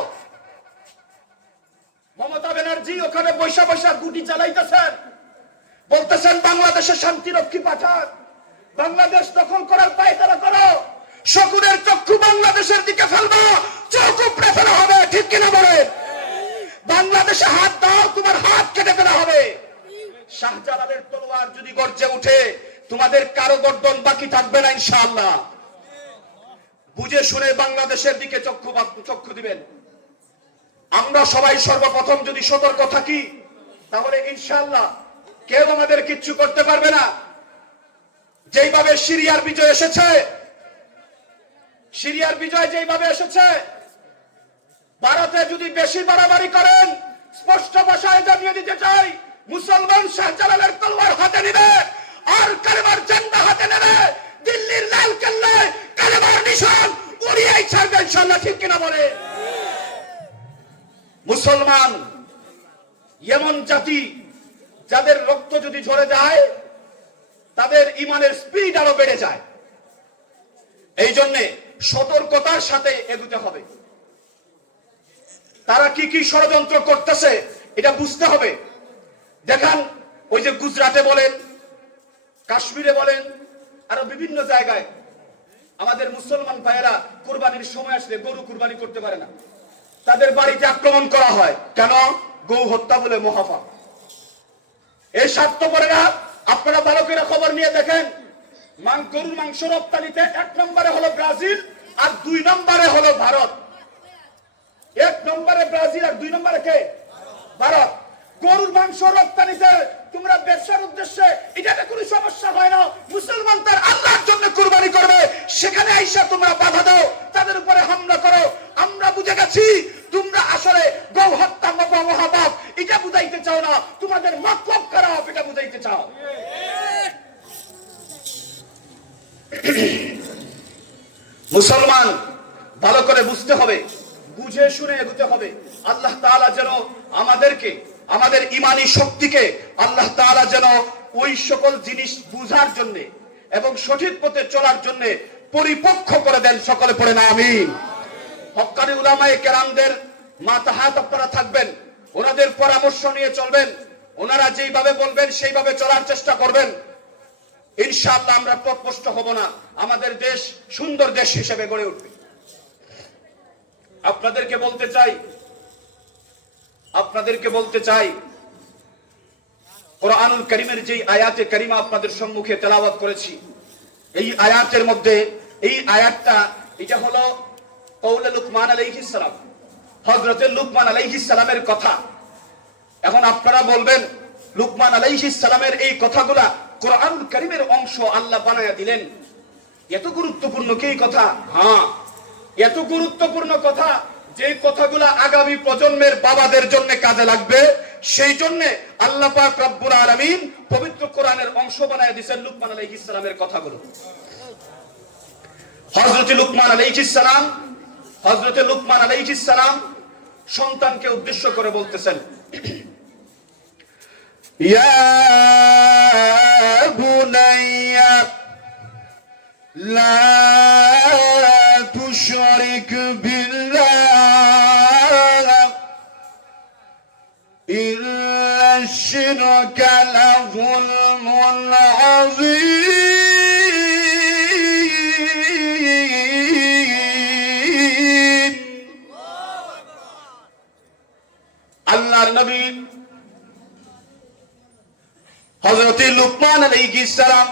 মমতা ব্যানার্জি ওখানে বৈশা বৈশা গুটি চালাইতেছেন, বলতেছেন বাংলাদেশে শান্তিরক্ষী পাঠান, বাংলাদেশ দখল করার পায়তারা করো। শকুনের চক্ষু বাংলাদেশের দিকে ফেলবো, চোখ উপড়ে ফেলা হবে। ঠিক কিনা বলেন? বাংলাদেশে হাত দাও, তোমার হাত কেটে ফেলা হবে। শাহজালালের তলোয়ার যদি গর্জে উঠে, তোমাদের কারো গর্দন বাকি থাকবে না ইনশাআল্লাহ। বুঝে শুনে বাংলাদেশের দিকে চক্ষু দিবেন। আমরা সবাই সর্বপ্রথম যদি সতর্ক থাকি, তাহলে ইনশাআল্লাহ কেউ আমাদের কিচ্ছু করতে পারবে না। যেইভাবে সিরিয়ার বিজয় এসেছে, সিরিয়ার বিজয় যেইভাবে এসেছে, ভারতে যদি বেশি বাড়াবাড়ি করেন, স্পষ্ট ভাষায় জানিয়ে দিতে চাই, মুসলমান শাহজালালের তলোয়ার হাতে নেবে আর কালেমার ঝান্ডা হাতে নেবে। দিল্লির লাল কেল্লায় কালেমার নিশান উড়িয়েই ছাড়বে ইনশাআল্লাহ। ঠিক কিনা বলে? মুসলমান এমন জাতি, যাদের রক্ত যদি ঝরে যায়, তাদের ইমানের স্পিড আরো বেড়ে যায়। এই জন্যে সতর্কতার সাথে এগুতে হবে। তারা কি কি ষড়যন্ত্র করতেছে এটা বুঝতে হবে। দেখেন, ওই যে গুজরাটে বলেন, কাশ্মীরে বলেন, আরো বিভিন্ন জায়গায় আমাদের মুসলমান ভাইয়েরা কুরবানির সময় আসলে গরু কুরবানি করতে পারে না, তাদের বাড়িতে আক্রমণ করা হয়। কেন? গৌ হত্যা বলে মহাপাপ। এই স্বার্থপরেরা, আপনারা ভালো করে খবর নিয়ে দেখেন, গরুর মাংস রপ্তানিতে 1 নম্বরে হলো ব্রাজিল আর 2 নম্বরে হলো ভারত। 1 নম্বরে ব্রাজিল আর 2 নম্বরে কে? ভারত। গরুর মাংস রপ্তানিতে তোমরা ব্যবসার উদ্দেশ্যে, এটাতে কোনো সমস্যা হয় না। মুসলমান তার আল্লাহর জন্য কুরবানি করবে, সেখানে আইসা তোমরা বাধা দাও, তাদের উপরে হামলা করো। আমরা বুঝে গেছি তোমরা আসলে গৌ হত্যা মহাপাপ এটা বুঝাইতে চাও না, তোমাদের মতলব খারাপ এটা বুঝাইতে চাও। মুসলমান ভালো করে বুঝতে হবে, বুঝে শুনে এগোতে হবে। আল্লাহ তাআলা যেন আমাদেরকে, আমাদের ইমানি শক্তিকে আল্লাহ তাআলা যেন ওই সকল জিনিস বুঝার জন্য এবং সঠিক পথে চলার জন্য পরিপক্ষ করে দেন। সকলে পড়ে না আমিন। হক্কানি উলামায়ে কেরামদের মাতাহাত আপনারা থাকবেন, ওনাদের পরামর্শ নিয়ে চলবেন, ওনারা যেইভাবে বলবেন সেইভাবে চলার চেষ্টা করবেন। ইনশাআল্লাহ আমরা পথভ্রষ্ট হব না, আমাদের দেশ সুন্দর দেশ হিসেবে গড়ে উঠবে। আপনাদেরকে বলতে চাই, কোরআনুল কারীমের যে আয়াতে কারিমা আপনাদের সম্মুখে তেলাওয়াত করেছি, এই আয়াতের মধ্যে এই আয়াতটা, এটা হলো কওলে লুকমান আলাইহিস সালাম, হযরতে লুকমান আলাইহিস সালামের কথা। এখন আপনারা বলবেন, লুকমান আলাইহিস সালামের এই কথাগুলা কোরআনুল কারীমের অংশ আল্লাহ বানায়া দিলেন, এত গুরুত্বপূর্ণ কি কথা? হ্যাঁ, এত গুরুত্বপূর্ণ কথা, যে কথাগুলা আগামী প্রজন্মের বাবাদের জন্য কাজে লাগবে, সেই জন্য আল্লাহ পাক রব্বুল আলামিন পবিত্র কোরআনের অংশ বানায়া দিয়েছেন লুকমান আলাইহিস সালামের কথাগুলো। হযরত লুকমান আলাইহিস সালাম সন্তানকে উদ্দেশ্য করে বলতেছেন, ইয়া বুনাইয়া লা তুশরিক বিল্লাহ ইন্না শিরকা লাযুলমুন আযীম। আল্লাহর নবী হযরত লুকমান আলাইহিস সালাম,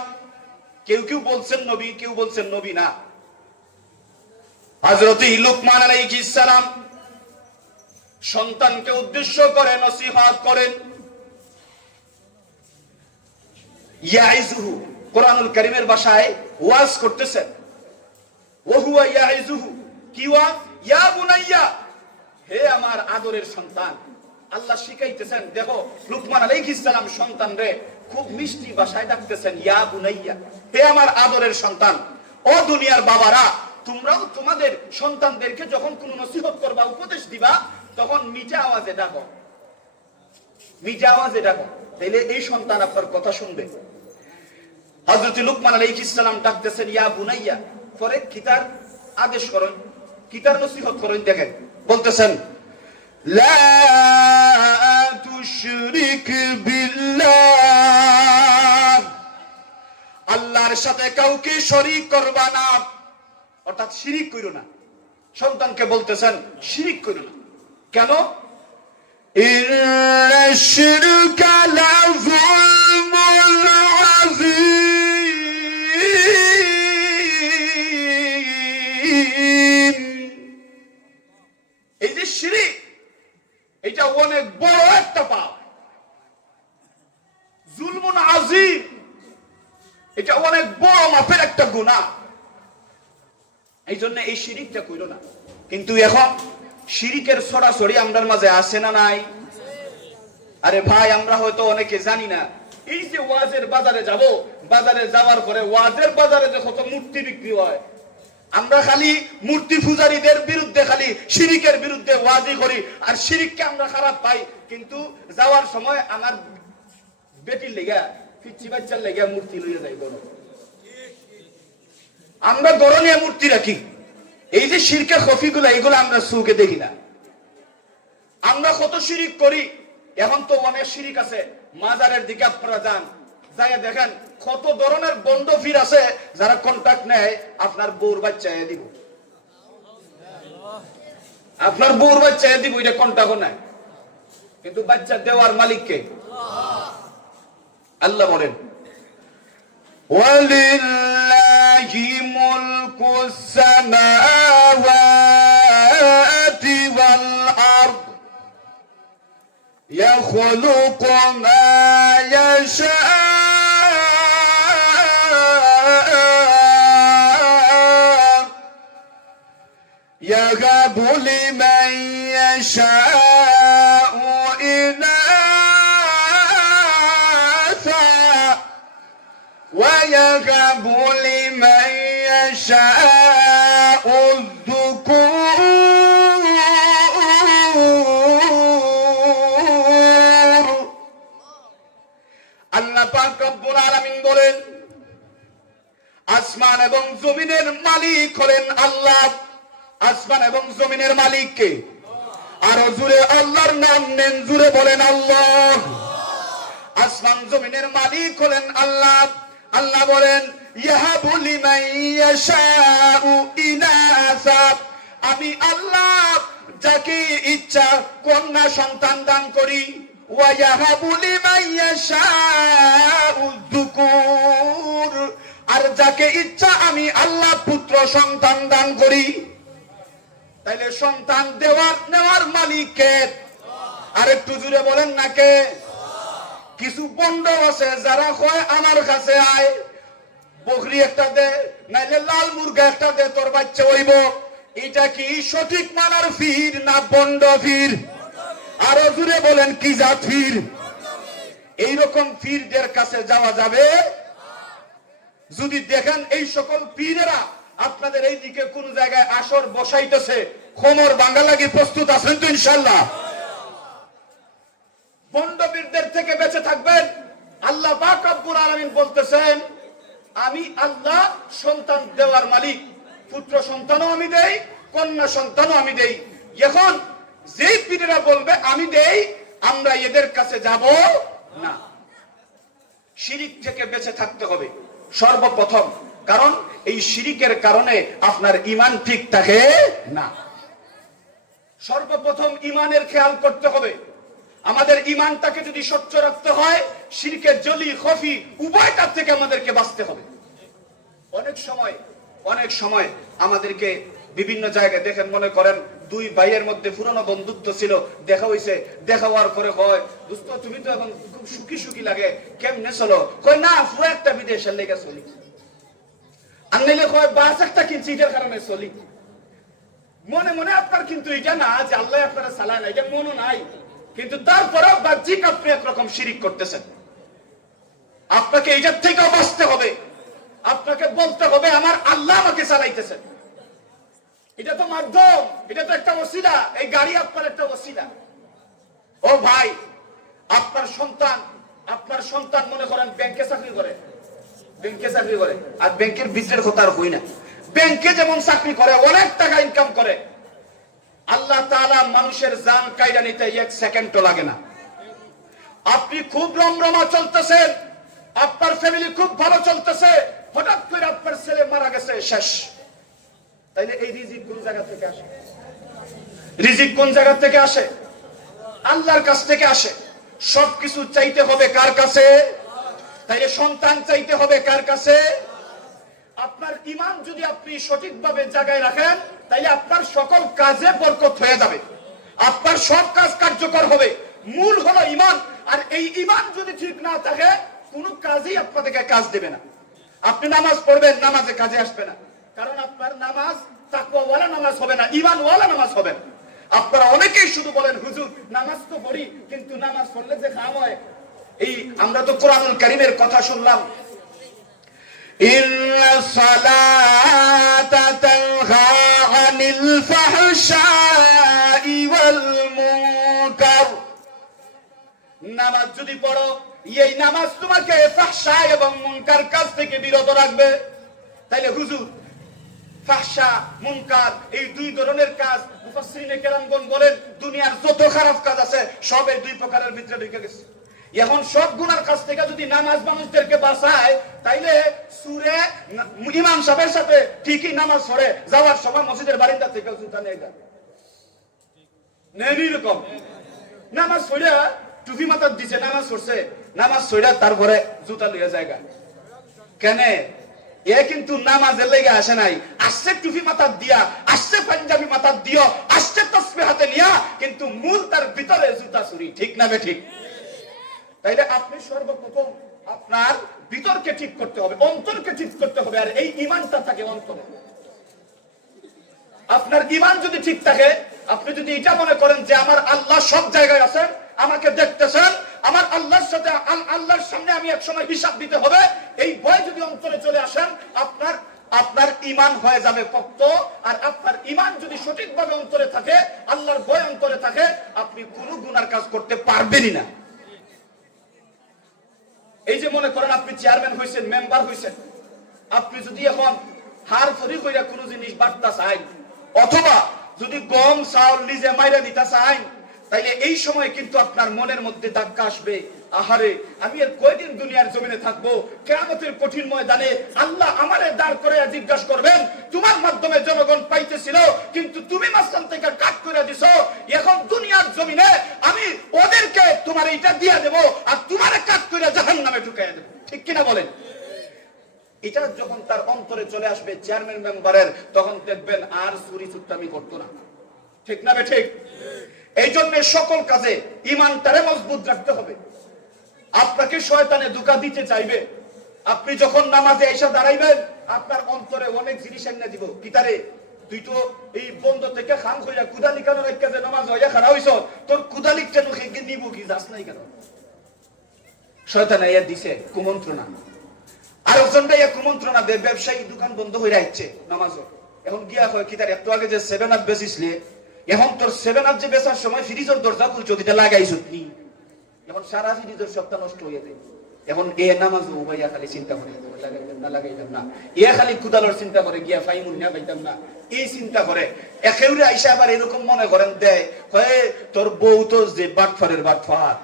কেউ কেউ বলছেন নবী, কেউ বলছেন নবী না, হযরত লুকমান আলাইহিস সালাম সন্তানকে উদ্দেশ্য করে নসিহত করেন। ইয়াইজুহু, কোরআনুল কারীমের ভাষায় ওয়াজ করতেছেন, ওয়া হুয়া ইয়াইজুহু, কি ওয়াজ? ইয়া বুনাইয়া, হে আমার আদরের সন্তান। আল্লাহ শিখাইতেছেন, দেখো লুকমান আলাইহিস সালাম সন্তানরে খুব মিষ্টি ভাষায় ডাকতেছেন, ইয়া বুনাইয়া, হে আমার আদরের সন্তান। ও দুনিয়ার বাবারা, তোমরাও তোমাদের সন্তানদেরকে যখন কোনো নসিহত করবা, উপদেশ দিবা, তখন মিঠা আওয়াজে ডাকো, মিঠা আওয়াজে ডাকো, তাইলে এই সন্তান আপনার কথা শুনবে। হযরত লুকমান আলাইহিস সালাম ডাকতেছেন ইয়া বুনাইয়া, পরে কিতার আদেশ করেন, কিতার নসিহত করেন, দেখেন বলতেছেন, লা তুশরিক বিল্লাহ, আল্লাহর সাথে কাউকে শরীক করবা না, অর্থাৎ শিরিক কইরো না। সন্তানকে বলতেছেন শিরিক কইরো না। কেন? ইন্নাশ শিরকা লাযুলমুন আযীম, এই যে শিরিক, এটা অনেক বড় একটা পাপ। জুলমুন আযীম, এটা অনেক বড় মাপের একটা গুনাহ। এই জন্য এই শিরিকটা কইরো না। কিন্তু এখন শিরিকের ছড়াছড়ি আমরার মাঝে আছে না নাই? আরে ভাই, আমরা হয়তো অনেকে জানি না, এই যে ওয়াজের বাজারে যাব, বাজারে যাওয়ার পরে ওয়াজের বাজারে যে কত মূর্তি বিক্রি হয়, আমরা খালি মূর্তি পূজারীদের বিরুদ্ধে, খালি শিরিকের বিরুদ্ধে ওয়াজি করি, আর শিরিককে আমরা খারাপ পাই। কিন্তু যাওয়ার সময় আমার বেটির লেগা, পিচ্চি বাচ্চার লেগা মূর্তি লইয়া যাই গরম, আমরা গরনিয়া মূর্তি রাখি। এই যে শিরকের খফিগুলা, এগুলো আমরা চোখে দেখি না। আমরা কত শিরিক করি। এখন তো অনেক শিরিক আছে। মাজারের দিকে আপনারা যান, যাই দেখেন কত ধরনের বন্ধ ফির আছে, যারা কন্ট্যাক্ট নেয় আপনার বউর বাচ্চা দিব, আপনার বউর বাচ্চা দিব, এটা কন্ট্যাক্ট নেয়, কিন্তু বাচ্চা দেওয়ার মালিককে আল্লাহ বলেন, ওয়ালিল্লাহি মুলকুস সামাওয়াতি ওয়াল আরদ ইয়াখলুকু মা ইয়াশা ইয়াহাবু লিমান ইয়াশাউ ইনাসা ويهب لمن يشاء الذكور। আল্লাহ পাক রব্বুল আলামিন বলেন, আসমান এবং জমিনের মালিক হলেন আল্লাহ। আসমান এবং জমিনের মালিক কে? আরো জুড়ে আল্লাহর নাম নেন, জুড়ে বলেন আল্লাহ। আসমান জমিনের মালিক হলেন আল্লাহ। আল্লাহ বলেন, ইয়াহাবু লিমান ইয়াশাউ ইনাসা, আমি আল্লাহ যাকে ইচ্ছা কন্যা সন্তান দান করি, ওয়া ইয়াহাবু লিমান ইয়াশাউ যুকুর, আর যাকে ইচ্ছা আমি আল্লাহ পুত্র সন্তান দান করি। তাইলে সন্তান দেওয়ার নেওয়ার মালিক কে? আর একটু জুড়ে বলেন না কে? কিছু বন্ধ আছে যারা কয় আমার কাছে আয়, বকরি একটা দে, নাইলে লাল মুরগা একটা দে, তোর বাচ্চা হইব। এটা কি সঠিক মানার ফির না বন্ড ফির? আরো জুড়ে বলেন কি জাত ফির? এইরকম পীরদের কাছে যাওয়া যাবে? যদি দেখেন এই সকল পীরেরা আপনাদের এই দিকে কোন জায়গায় আসর বসাইতেছে, খমর ভাঙা লাগি প্রস্তুত আছেন তো ইনশাআল্লাহ? বন্ডবীরদের থেকে বেঁচে থাকবেন। আল্লাহ পাক রব্বুল আলামিন বলতেছেন, আমি আল্লাহ সন্তান দেওয়ার মালিক, পুত্র সন্তানও আমি দেই, কন্যা সন্তানও আমি দেই। এখন যেই পীরেরা বলবে আমি দেই, আমরা এদের কাছে যাব না। শিরিক থেকে বেঁচে থাকতে হবে সর্বপ্রথম, কারণ এই শিরিকের কারণে আপনার ঈমান ঠিক থাকে না। সর্বপ্রথম ঈমানের খেয়াল করতে হবে। আমাদের ঈমানটাকে যদি স্বচ্ছ রাখতে হয়, শিরকের জলি খফি উভয়টার থেকে আমাদেরকে বাঁচতে হবে। অনেক সময় আমাদেরকে বিভিন্ন জায়গায় দেখেন, মনে করেন দুই ভাইয়ের মধ্যে পুরনো বন্ধুত্ব ছিল, দেখা হইছে, দেখা হওয়ার পরে কয় দোস্ত তুমি তো এখন খুব সুখী সুখী লাগে, কেমনে চলো? কয় না পুরো একটা বিদেশের লেগে চলি, আর নাইলে কয় বাস একটা কিনছি এটার কারণে চলি। মনে মনে আপনার কিন্তু এটা না যে আল্লাহ আপনারা চালায় না, এটা মনে নাই, কিন্তু তারপরেও বাহ্যিক আপনি একরকম শিরিক করতেছেন। আপনাকে এইটার থেকেও বাঁচতে হবে, আপনাকে বলতে হবে আমার আল্লাহ আমাকে চালাইতেছেন। এটা তো মাধ্যম, এটা তো একটা ওসিলা, এই গাড়ি আপনার একটা ওসিলা। ও ভাই, আপনার সন্তান মনে করেন ব্যাংকে চাকরি করে, আর ব্যাংকের বিজনেস কথা আর হই না, ব্যাংকে যেমন চাকরি করে অনেক টাকা ইনকাম করে, আল্লাহ তাআলা মানুষের জান কায়দা নিতে 1 সেকেন্ডও লাগে না। আপনি খুব রমরমা চলতেছেন, আপনার ফ্যামিলি খুব ভালো চলতেছে, হঠাৎ করে আপনার ছেলে মারা গেছে, শেষ। তাইলে এই রিজিক কোন জায়গা থেকে আসে? রিজিক কোন জায়গা থেকে আসে? আল্লাহর কাছ থেকে আসে। সবকিছু চাইতে হবে কার কাছে? তাইলে সন্তান চাইতে হবে কার কাছে? আপনার ঈমান যদি আপনি সঠিকভাবে জায়গায় রাখেন, তাইলে আপনার সকল কাজে বরকত হয়ে যাবে, আপনার সব কাজ কার্যকর হবে। মূল হলো ঈমান, আর এই ঈমান যদি ঠিক না থাকে কোনো কাজই আপনাদেরকে কাজ দেবে না। আপনি নামাজ পড়বেন, নামাজে কাজে আসবে না, কারণ আপনার নামাজ তাকওয়াওয়ালা নামাজ হবে না, ঈমানওয়ালা নামাজ হবে না। আপনারা অনেকেই শুধু বলেন হুজুর নামাজ তো পড়ি, কিন্তু নামাজ পড়লে যে কাম হয়, এই আমরা তো কোরআনুল কারীমের কথা শুনলাম, ইন্নাস সালাতা তানহা আনিল ফাহশাই ওয়াল মুনকার। নামাজ যদি পড়ো, এই নামাজ তোমাকে ফাহশা এবং মুনকার কাজ থেকে বিরত রাখবে। তাইলে হুজুর ফাহশা মুনকার এই দুই ধরনের কাজ, মুফাসসিরিনে কেরামগণ বলেন দুনিয়ার যত খারাপ কাজ আছে সব এই দুই প্রকারের ভিতরে ঢুকে গেছে। এখন সব গুনার কাজ থেকে যদি নামাজ মানুষদেরকে বাঁচায়, তাইলে সুরে ইমাম সাহেবের সাথে ঠিকই নামাজ পড়ে যাওয়ার সময় মসজিদের বারিন্দা থেকে জুতা নিয়ে যায়, এরকম নামাজ পড়ে টুপি মাথার দিছে, নামাজ পড়ছে, নামাজ পড়ে তারপরে জুতা লইয়া জায়গা কেন? এ কিন্তু নামাজের লেগে আসে নাই, আসছে টুপি মাথার দিয়া, আসছে পাঞ্জাবি মাথার দিও, আসছে তাসবিহ হাতে নিয়া, কিন্তু মূল তার ভিতরে জুতা চুরি। ঠিক না বে ঠিক? তাইলে আপনি সর্বপ্রথম আপনার ভিতরকে ঠিক করতে হবে, অন্তরকে ঠিক করতে হবে, আর এই ঈমানটা থাকে অন্তরে। আপনার ঈমান যদি ঠিক থাকে, আপনি যদি এটা মনে করেন যে আমার আল্লাহ সব জায়গায় আছেন, আমাকে দেখতেছেন, আমার আল্লাহর সাথে আল্লাহর সামনে আমি একসময় হিসাব দিতে হবে, এই ভয় যদি অন্তরে চলে আসেন, আপনার ঈমান হয়ে যাবে পক্ত। আর আপনার ঈমান যদি সঠিকভাবে অন্তরে থাকে, আল্লাহর ভয় অন্তরে থাকে, আপনি কোনো গুনার কাজ করতে পারবেনই না। এই যে মনে করেন আপনি চেয়ারম্যান হয়েছেন, মেম্বার হয়েছেন, আপনি যদি এখন হার ফরি কইরা কোনো জিনিস বার্তা চাই, অথবা যদি গম চাউল নিজে মাইরা দিতে চাই, তাইলে এই সময় কিন্তু আপনার মনের মধ্যে ধাক্কা আসবে, আহারে আমি আর কয়দিন দুনিয়ার জমিনে থাকবো, কিয়ামতের কঠিন ময়দানে আল্লাহ আমারে দাঁড় করে জিজ্ঞাসা করবেন, তোমার মাধ্যমে জনগণ পাইতেছিল, কিন্তু তুমি মাঝখান থেকে কাট করে দিছো, এখন দুনিয়ার জমিনে আমি ওদেরকে তোমার এইটা দিয়া দেব, আর তোমারে কাট করে জাহান্নামে ঢুকাইয়া দেব। ঠিক কিনা বলেন? এটা যখন তার অন্তরে চলে আসবে চেয়ারম্যান মেম্বারের, তখন দেখবেন আর চুরি চুট্টামি করতো না। ঠিক না বে ঠিক? এই জন্য সকল কাজে ঈমানটারে মজবুত রাখতে হবে। আপনাকে শয়তানে ধোঁকা দিতে চাইবে, আপনি যখন নামাজে এসে দাঁড়াইবেন, আপনার অন্তরে অনেক জিনিস এনে দিব, কিতারে তুই তো এই বন্ধ থেকে খান হইয়া কুদালি কেন রেখে যে নামাজ হইয়া খারাপ হইছ, তোর কুদালি কেন খেয়ে নিব কি যাস নাই কেন? শয়তান এর দিছে কুমন্ত্রণা, আর ওজনটা ইয়া কুমন্ত্রণা দে, ব্যবসায়ী দোকান বন্ধ হইয়া যাচ্ছে নামাজও, এখন গিয়া হয় কিতারে একটু আগে যে 7 আপ বেচিসলে, এখন তোর 7 আপ যে বেচার সময় ফ্রিজের দরজা খুলছো, দিতে লাগাইছো নি, এখন সারা ফ্রিজের সবটা নষ্ট হয়ে যায়। এখন এ নামাজ ভাইয়া খালি চিন্তা করে লাগাইলাম না লাগাইলাম না, এ খালি কুদালোর চিন্তা করে গিয়া ফাইমুন না পাইতাম না, এই চিন্তা করে। একেবারে আইসা আবার এরকম মনে করেন দেয়, হয় তোর বউ তো যে বাটফারের বাটফার,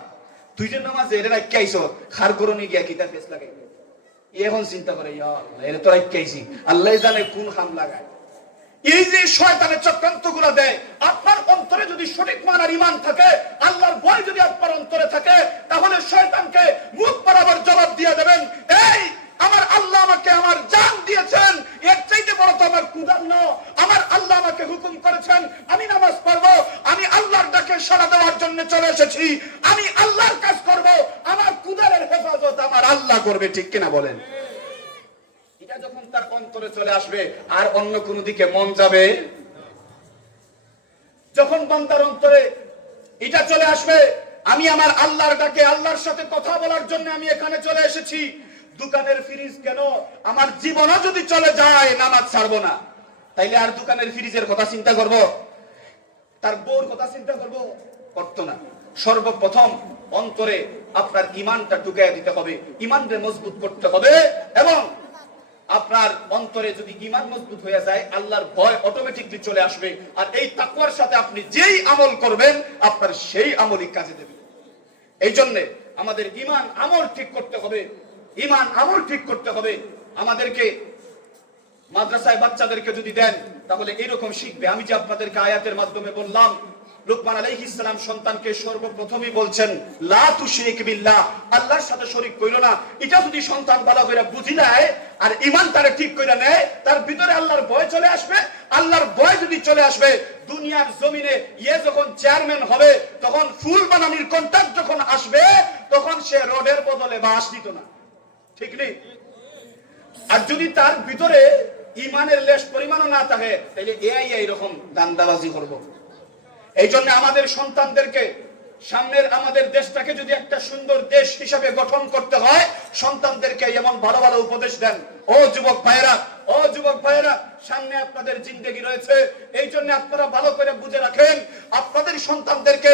তুই যে নামাজ এর রাখতে আইছো, খার করনি গিয়া কিতা ফেস লাগাই, এখন চিন্তা করে এর তো রাখতে আইছি, আল্লাহ জানে কোন খাম লাগায়। এই যে শয়তানের চক্রান্ত গুলো দেয়, আপনার অন্তরে যদি সঠিক মানার ঈমান থাকে, আল্লাহর ভয় যদি আপনার অন্তরে থাকে, তাহলে শয়তানকে মুখ বরাবর জবাব দিয়ে দেবেন, এই আমার আল্লাহ আমাকে আমার জান দিয়েছেন, এর চাইতে বড় তো আমার ক্ষুধা না। আমার আল্লাহ আমাকে হুকুম করেছেন আমি নামাজ পড়বো, আমি আল্লাহর ডাকে সাড়া দেওয়ার জন্য চলে এসেছি, আমি আল্লাহর কাজ করব, আমার ক্ষুধার হেফাজত আমার আল্লাহ করবে, ঠিক কিনা বলেন? এটা যখন তার অন্তরে চলে আসবে আর অন্য কোন দিকে মন যাবে। যখন বান্দার অন্তরে এটা চলে আসবে আমি আমার আল্লাহর ডাকে আল্লাহর সাথে কথা বলার জন্য আমি এখানে চলে এসেছি, দোকানের ফ্রিজ কেন আমার জীবনও যদি চলে যায় নামাজ ছাড়বো না, তাইলে আর দোকানের ফ্রিজের কথা চিন্তা করব, তার বউর কথা চিন্তা করব? করতো না। সর্বপ্রথম অন্তরে আপনার ঈমানটা ঢুকাইয়া দিতে হবে, ঈমানকে মজবুত করতে হবে, এবং আপনার অন্তরে যদি ঈমান মজবুত হয়ে যায় আল্লাহর ভয় অটোমেটিকলি চলে আসবে। আর এই তাকওয়ার সাথে আপনি যেই আমল করবেন আপনার সেই আমলই কাজে দেবে। এই জন্য আমাদের ঈমান আমল ঠিক করতে হবে, ঈমান আমল ঠিক করতে হবে। আমাদেরকে মাদ্রাসায় বাচ্চাদেরকে যদি দেন তাহলে এরকম শিখবে। আমি যে আপনাদেরকে আয়াতের মাধ্যমে বললাম, লুকমান আলাইহিস সালাম সন্তানকে সর্বপ্রথমই বলছেন লা তুশরিক বিল্লাহ, আল্লাহর সাথে শরীক কইরো না। এটা যদি সন্তান ভালো করে বুঝি নেয় আর ঈমান তারে ঠিক করে নেয়, তার ভিতরে আল্লাহর ভয় চলে আসবে। আল্লাহর ভয় যদি চলে আসবে, দুনিয়ার জমিনে যখন চেয়ারম্যান হবে তখন ফুল বানানির কন্ট্রাক্ট যখন আসবে তখন সে রোডের বদলে বাঁশ দিত না, ঠিক নেই? আর যদি তার ভিতরে ঈমানের লেশ পরিমাণও না থাকে তাহলে এইরকম দান্দাবাজি করবো। এই জন্য আমাদের সন্তানদেরকে সামনের আমাদের দেশটাকে যদি একটা সুন্দর দেশ হিসাবে গঠন করতে হয় সন্তানদেরকে এমন ভালো ভালো উপদেশ দেন। ও যুবক ভাইয়েরা, ও যুবক ভাইয়েরা, সামনে আপনাদের জিন্দেগি রয়েছে, এই জন্য আপনারা ভালো করে বুঝে রাখেন। আপনাদের সন্তানদেরকে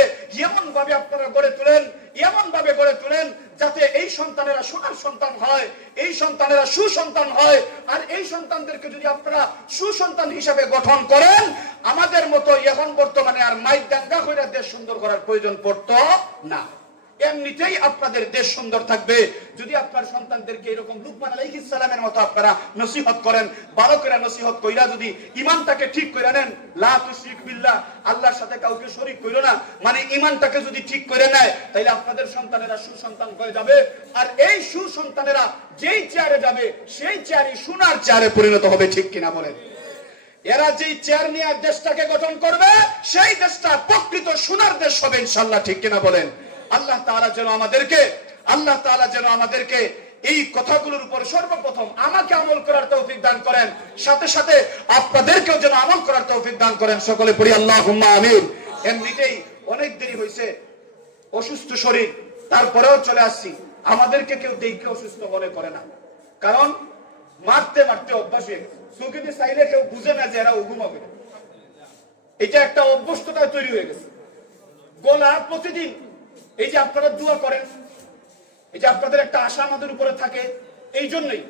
এমন ভাবে আপনারা গড়ে তোলেন, এমন ভাবে গড়ে তোলেন যাতে এই সন্তানেরা সোনার সন্তান হয়, এই সন্তানেরা সুসন্তান হয়। আর এই সন্তানদেরকে যদি আপনারা সুসন্তান হিসাবে গঠন করেন, আমাদের মতো এখন বর্তমানে আর মাইক দাঙ্গা কইরা দেশ সুন্দর করার প্রয়োজন পড়তো না। এমনিতেই আপনাদের দেশ সুন্দর থাকবে যদি আপনার সন্তানদেরকে এরকম লুকমান আলাইহিস সালামের মতো আপনারা নসিহত করেন। ভালো করে নসিহত কইরা যদি ঈমানটাকে ঠিক করে নেন, লা তুশরিক বিল্লাহ, আল্লাহর সাথে কাউকে শরীক কইরো না, মানে ঈমানটাকে যদি ঠিক করে নেয় তাহলে আপনাদের সন্তানেরা সুসন্তান হয়ে যাবে। আর এই সুসন্তানেরা যেই চেয়ারে যাবে সেই চেয়ারই সোনার চেয়ারে পরিণত হবে, ঠিক কিনা বলেন? এরা যেই চেয়ার নিয়ে দেশটাকে গঠন করবে সেই দেশটা প্রকৃত সোনার দেশ হবে ইনশাআল্লাহ, ঠিক কিনা বলেন? আল্লাহ তাআলা যেন আমাদেরকে এই কথাগুলোর উপর সর্বপ্রথম আমাকে আমল করার তৌফিক দান করেন, সাথে সাথে আপনাদেরকেও যেন আমল করার তৌফিক দান করেন। সকলে পড়ি আল্লাহুম্মা আমিন। এমনিতেই অনেক দেরি হয়েছে, অসুস্থ শরীর, তারপরেও চলে আসছি। আমাদেরকে কেউ দেখে অসুস্থ মনে করে না, কারণ মারতে মারতে অভ্যাস হয়ে গেছে। চোখে চাইলে কেউ বুঝে না যে এরা ঘুমাবে, এটা একটা অভ্যস্ততা তৈরি হয়ে গেছে। গলা প্রতিদিন এই যে আপনারা দোয়া করেন, এই যে আপনাদের একটা আশা আমাদের উপরে থাকে, এই জন্যই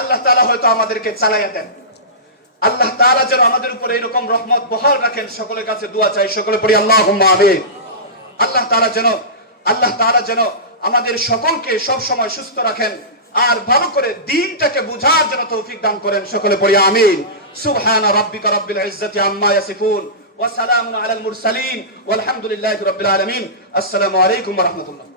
আল্লাহ তাআলা হয়তো আমাদেরকে চালাইয়া দেন। আল্লাহ তাআলা যেন আমাদের উপরে এরকম রহমত বহাল রাখেন। সকলের কাছে দোয়া চাই, সকলে পড়ি আল্লাহুম্মা আমিন। আল্লাহ তাআলা যেন আমাদের সকলকে সব সময় সুস্থ রাখেন আর ভালো করে দ্বীনটাকে বুঝার জন্য তৌফিক দান করেন। সকলে পড়ি আমিন। সুবহানা রাব্বিকা রাব্বিল ইজ্জাতি আম্মা ইয়াসিফুন ওয়া সালামুন আলাল মুরসালিন ওয়াল হামদুলিল্লাহি রাব্বিল আলামিন। আসসালামু আলাইকুম ওয়া রাহমাতুল্লাহ।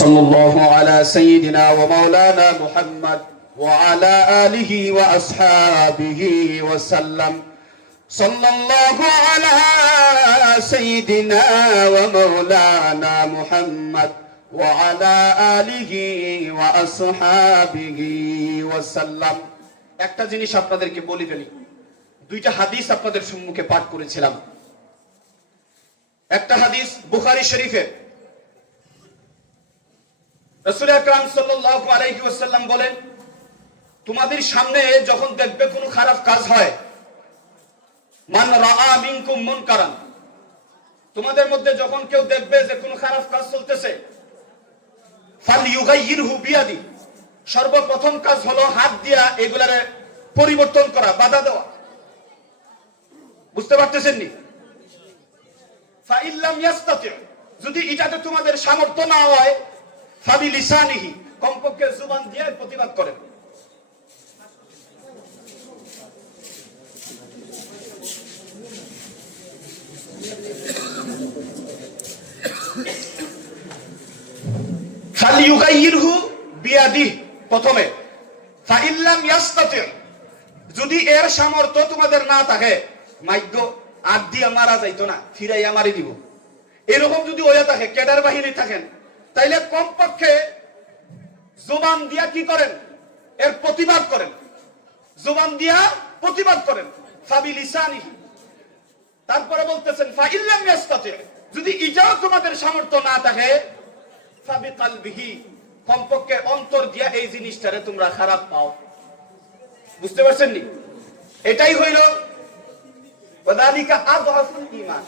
সাল্লাল্লাহু আলা সাইয়্যিদিনা ওয়া মাওলানা মুহাম্মদ ওয়া আলা আলিহি ওয়া আসহাবিহি ওয়া সাল্লাম। সাল্লাল্লাহু আলা সাইয়্যিদিনা ওয়া মাওলানা মুহাম্মদ ওয়া আলা আলিহি ওয়া আসহাবিহি ওয়া সাল্লাম। একটা জিনিস আপনাদেরকে বলি ফেলি, দুইটা হাদিস আপনাদের সম্মুখে পাঠ করেছিলাম। একটা হাদিস বুখারী শরীফে, রাসূল আকরাম সাল্লাল্লাহু আলাইহি ওয়াসাল্লাম বলেন, তোমাদের সামনে যখন দেখবে কোনো খারাপ কাজ হয়, মান রাআ মিনকুম মুনকারান, তোমাদের মধ্যে যখন কেউ দেখবে যে কোনো খারাপ কাজ চলতেছে, ফালইউগাইয়িরহু বিয়াদি, সর্বপ্রথম কাজ হলো হাত দিয়া এগুলারে পরিবর্তন করা, বাধা দেওয়া। বুঝতে পারতেছেন নি? ফাইল্লাম ইয়াস্তাতি, যদি এটাতে তোমাদের সামর্থ্য না হয় ফাবি লিসানিহি, কমপক্ষে জুবান দিয়ে প্রতিবাদ করেন। ফালিয়ুগাইয়িরহু বিয়াদিহি, প্রথমে ফাইল্লাম ইয়াস্তাতি, যদি এর সামর্থ্য তোমাদের না থাকে, মাইগ্য আগ দিয়ে মারা যাইতো না, ফিরাইয়া মারি দিব, এরকম যদি হয়ে থাকে, ক্যাডার বাহিনী থাকেন, তাইলে কমপক্ষে জবান দিয়া কি করেন, এর প্রতিবাদ করেন, জবান দিয়া প্রতিবাদ করেন। ফাবি লিসানিহি, তারপরে বলতেছেন ফাইল্লাম ইয়াস্তাতি, যদি এটাও তোমাদের সামর্থ্য না থাকে, ফাবি কালবিহি, কমপক্ষে অন্তর দিয়া এই জিনিসটারে তোমরা খারাপ পাও। বুঝতে পারছেন নি? এটাই হইল ওয়াদালিকা আযহাফুল ঈমান।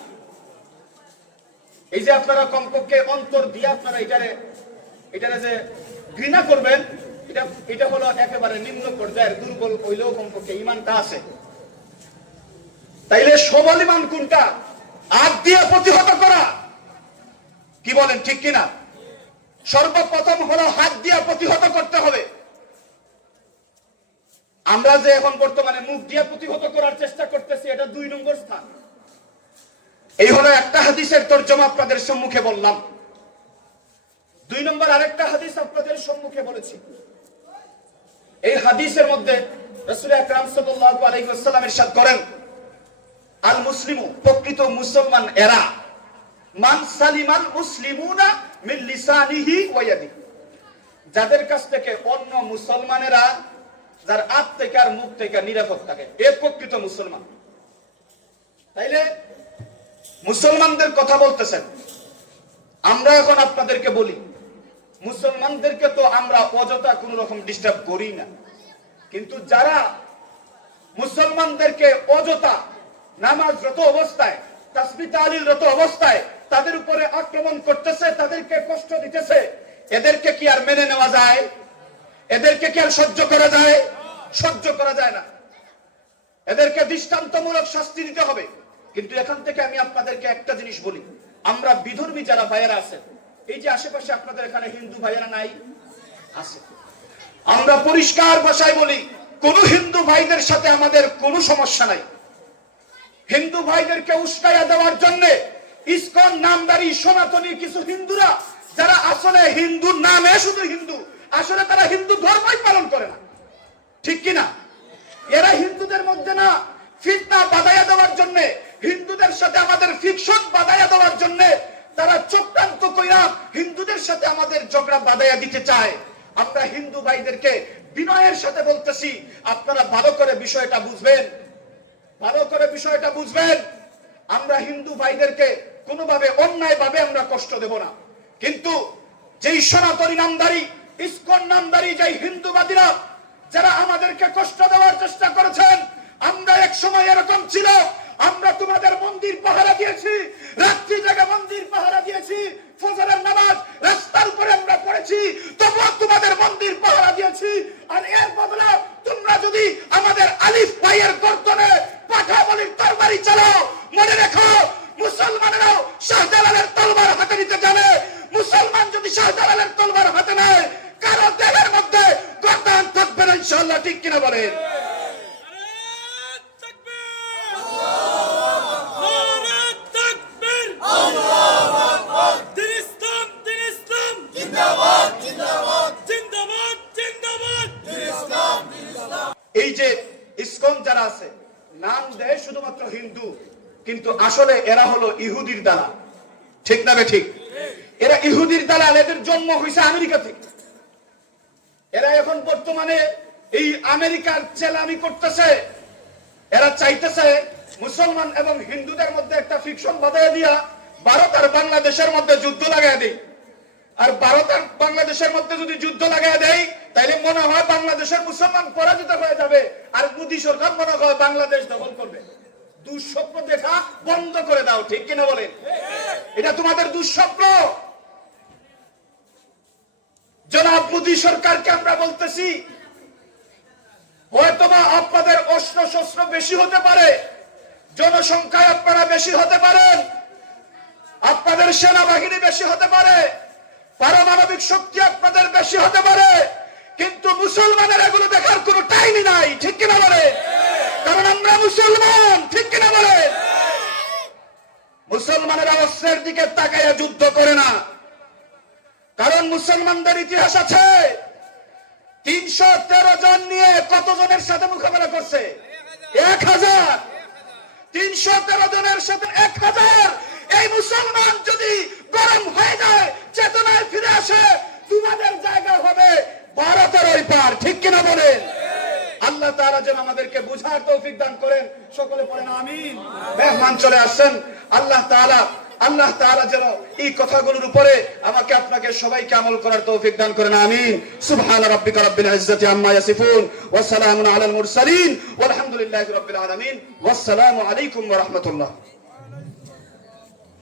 এই যে আপনারা কমপক্ষে অন্তর দিয়ে আপনারা এটারে যে ঘৃণা করবেন, এটা হলো একেবারে নিম্ন পর্যায়ের, দুর্বল হইলেও কমপক্ষে ঈমানটা আছে। তাইলে সবল ঈমান কোনটা? আগ দিয়ে প্রতিহত করা। কি বলেন, ঠিক কিনা? সর্বপ্রথম হলো হাত দিয়ে প্রতিহত করতে হবে। আমরা যে এখন বর্তমানে মুখ দিয়ে প্রতিহত করার চেষ্টা করতেছি, এটা 2 নম্বর স্থান। এই হলো একটা হাদিসের তরজমা আপনাদের সম্মুখে বললাম। 2 নম্বর আরেকটা হাদিস আপনাদের সম্মুখে বলেছি। এই হাদিসের মধ্যে রাসূল আকরাম সাল্লাল্লাহু আলাইহি ওয়াসাল্লাম ইরশাদ করেন, আল মুসলিমু, প্রকৃত মুসলমান এরা, মান সালিমাল মুসলিমুনা মিন লিসানিহি ওয়া ইয়াদিহি, যাদের কাছ থেকে অন্য মুসলমানেরা, যার হাত থেকে আর মুখ থেকে নিরাপদ থাকে, এ প্রকৃত মুসলমান। তাইলে মুসলমানদের কথা বলতেছেন, আমরা এখন আপনাদেরকে বলি, মুসলমানদেরকে তো আমরা অযথা কোন রকম ডিস্টার্ব করি না, কিন্তু যারা মুসলমানদেরকে অযথা নামাজরত অবস্থায়, তাসবিহ তাহলিলরত অবস্থায় তাদের উপরে আক্রমণ করতেছে, তাদেরকে কষ্ট দিতেছে, এদেরকে কি আর মেনে নেওয়া যায়? এদেরকে কি আর সহ্য করা যায়? সহ্য করা যায় না। এদেরকে দৃষ্টান্তমূলক শাস্তি দিতে হবে। কিন্তু এখান থেকে আমি আপনাদেরকে একটা জিনিস বলি, আমরা বিধর্মী যারা ভাইয়েরা আছেন, এই যে আশেপাশে আপনাদের এখানে হিন্দু ভাইয়েরা নাই? আছে। আমরা পরিষ্কার ভাষায় বলি, কোন হিন্দু ভাইদের সাথে আমাদের কোনো সমস্যা নাই। হিন্দু ভাইদেরকে উস্কাইয়া দেওয়ার জন্য ইসকন নামদারি সনাতনী কিছু হিন্দুরা, যারা আসলে হিন্দুর নামে শুধু হিন্দু, আসলে তারা হিন্দু ধর্মই পালন করে না, ঠিক কিনা? এরা হিন্দুদের মধ্যে না ফিতনা বাঁধাইয়া দেওয়ার জন্য, হিন্দুদের সাথে আমাদের ফিকশন বাঁধাইয়া দেওয়ার জন্য তারা চক্রান্ত কইরা হিন্দুদের সাথে আমাদের ঝগড়া বাঁধাইয়া দিতে চায়। আমরা হিন্দু ভাইদেরকে বিনয়ের সাথে বলতেছি, আপনারা ভালো করে বিষয়টা বুঝবেন, ভালো করে বিষয়টা বুঝবেন। আমরা হিন্দু ভাইদেরকে কোনোভাবে অন্যায় ভাবে আমরা কষ্ট দেব না, কিন্তু যেই সনাতনী নামদারি, ইসকন নামদারি যেই হিন্দুবাদীরা যারা আমাদেরকে কষ্ট দেওয়ার চেষ্টা করেছেন, আমরা এক সময় এরকম ছিল, আমরা তোমাদের মন্দির পাহারা দিয়েছি, রাত্রি জায়গা মন্দির পাহারা দিয়েছি, ফজরের নামাজ রাস্তার উপরে আমরা পড়েছি, তবুও তোমাদের মন্দির পাহারা দিয়েছি। আর এর বদলে তোমরা যদি আমাদের আলিফ ভাইয়ের গর্দনে পাঠা বলির তরবারি চালাও, মনে রেখো মুসলমানেরাও শাহজালালের তলবার হাতে নিতে জানে। মুসলমান যদি শাহজালালের তলবার হাতে নেয়, কারো দেহের মধ্যে গর্দান থাকবে না ইনশাআল্লাহ, ঠিক কিনা বলেন? এই যে ইসকন যারা আছে, নাম দেয় শুধুমাত্র হিন্দু, কিন্তু আসলে এরা হলো ইহুদির দালাল, ঠিক না? ঠিক। এরা ইহুদির দালাল, এদের জন্ম হয়েছে আমেরিকা থেকে। এরা এখন বর্তমানে এই আমেরিকার চেলামি করতেছে। এরা চাইতেছে মুসলমান এবং হিন্দুদের মধ্যে একটা ফিকশন বাঁধাইয়া দিয়া ভারত আর বাংলাদেশের মধ্যে যুদ্ধ লাগাই দেয়। আর ভারত আর বাংলাদেশের মধ্যে যদি যুদ্ধ লাগাই দেয়, তাইলে মনে হয় বাংলাদেশের মুসলমান পরাজিত হয়ে যাবে, আর মোদী সরকার মনে হয় বাংলাদেশ দখল করবে। দুঃস্বপ্ন দেখা বন্ধ করে দাও, ঠিক কিনা বলেন? এটা তোমাদের দুঃস্বপ্ন। জনাব মোদী সরকারকে আমরা বলতেছি, হয়তোবা আপনাদের অস্ত্র শস্ত্র বেশি হতে পারে, জনসংখ্যায় আপনারা বেশি হতে পারেন, আপনাদের সেনাবাহিনী বেশি হতে পারে, পারমাণবিক শক্তি আপনাদের বেশি হতে পারে, কিন্তু মুসলমানের এগুলো দেখার কোনো টাইমই নাই, ঠিক কিনা বলে? কারণ আমরা মুসলমান, ঠিক কিনা বলে? মুসলমানেরা অস্ত্রের দিকে তাকাইয়া যুদ্ধ করে না, কারণ মুসলমানদের ইতিহাস আছে। 313 জন নিয়ে কতজনের সাথে মোকাবেলা করছে? 1000। 313 জনের সাথে 1000। এই মুসলমান যদি গরম হয়ে যায়, চেতনায় ফিরে আসে, তোমাদের জায়গা হবে ভারতের ওই পার, ঠিক কিনা বলেন? আল্লাহ তাআলা যেন আমাদেরকে বুঝার তৌফিক দান করেন। সকলে পড়েন আমিন। মেহমান চলে আসছেন। আল্লাহ তাআলা যেন এই কথাগুলোর উপরে আমাকে আপনাকে সবাইকে আমল করার তৌফিক দান করেন। আমিন। সুবহান রাব্বিকা রাব্বিল ইজ্জাতি আম্মা ইয়াসিফুন ওয়া সালামুন আলাল মুরসালিন ওয়ালহামদুলিল্লাহি রাব্বিল আলামিন। ওয়াসসালামু আলাইকুম ওয়া রাহমাতুল্লাহ।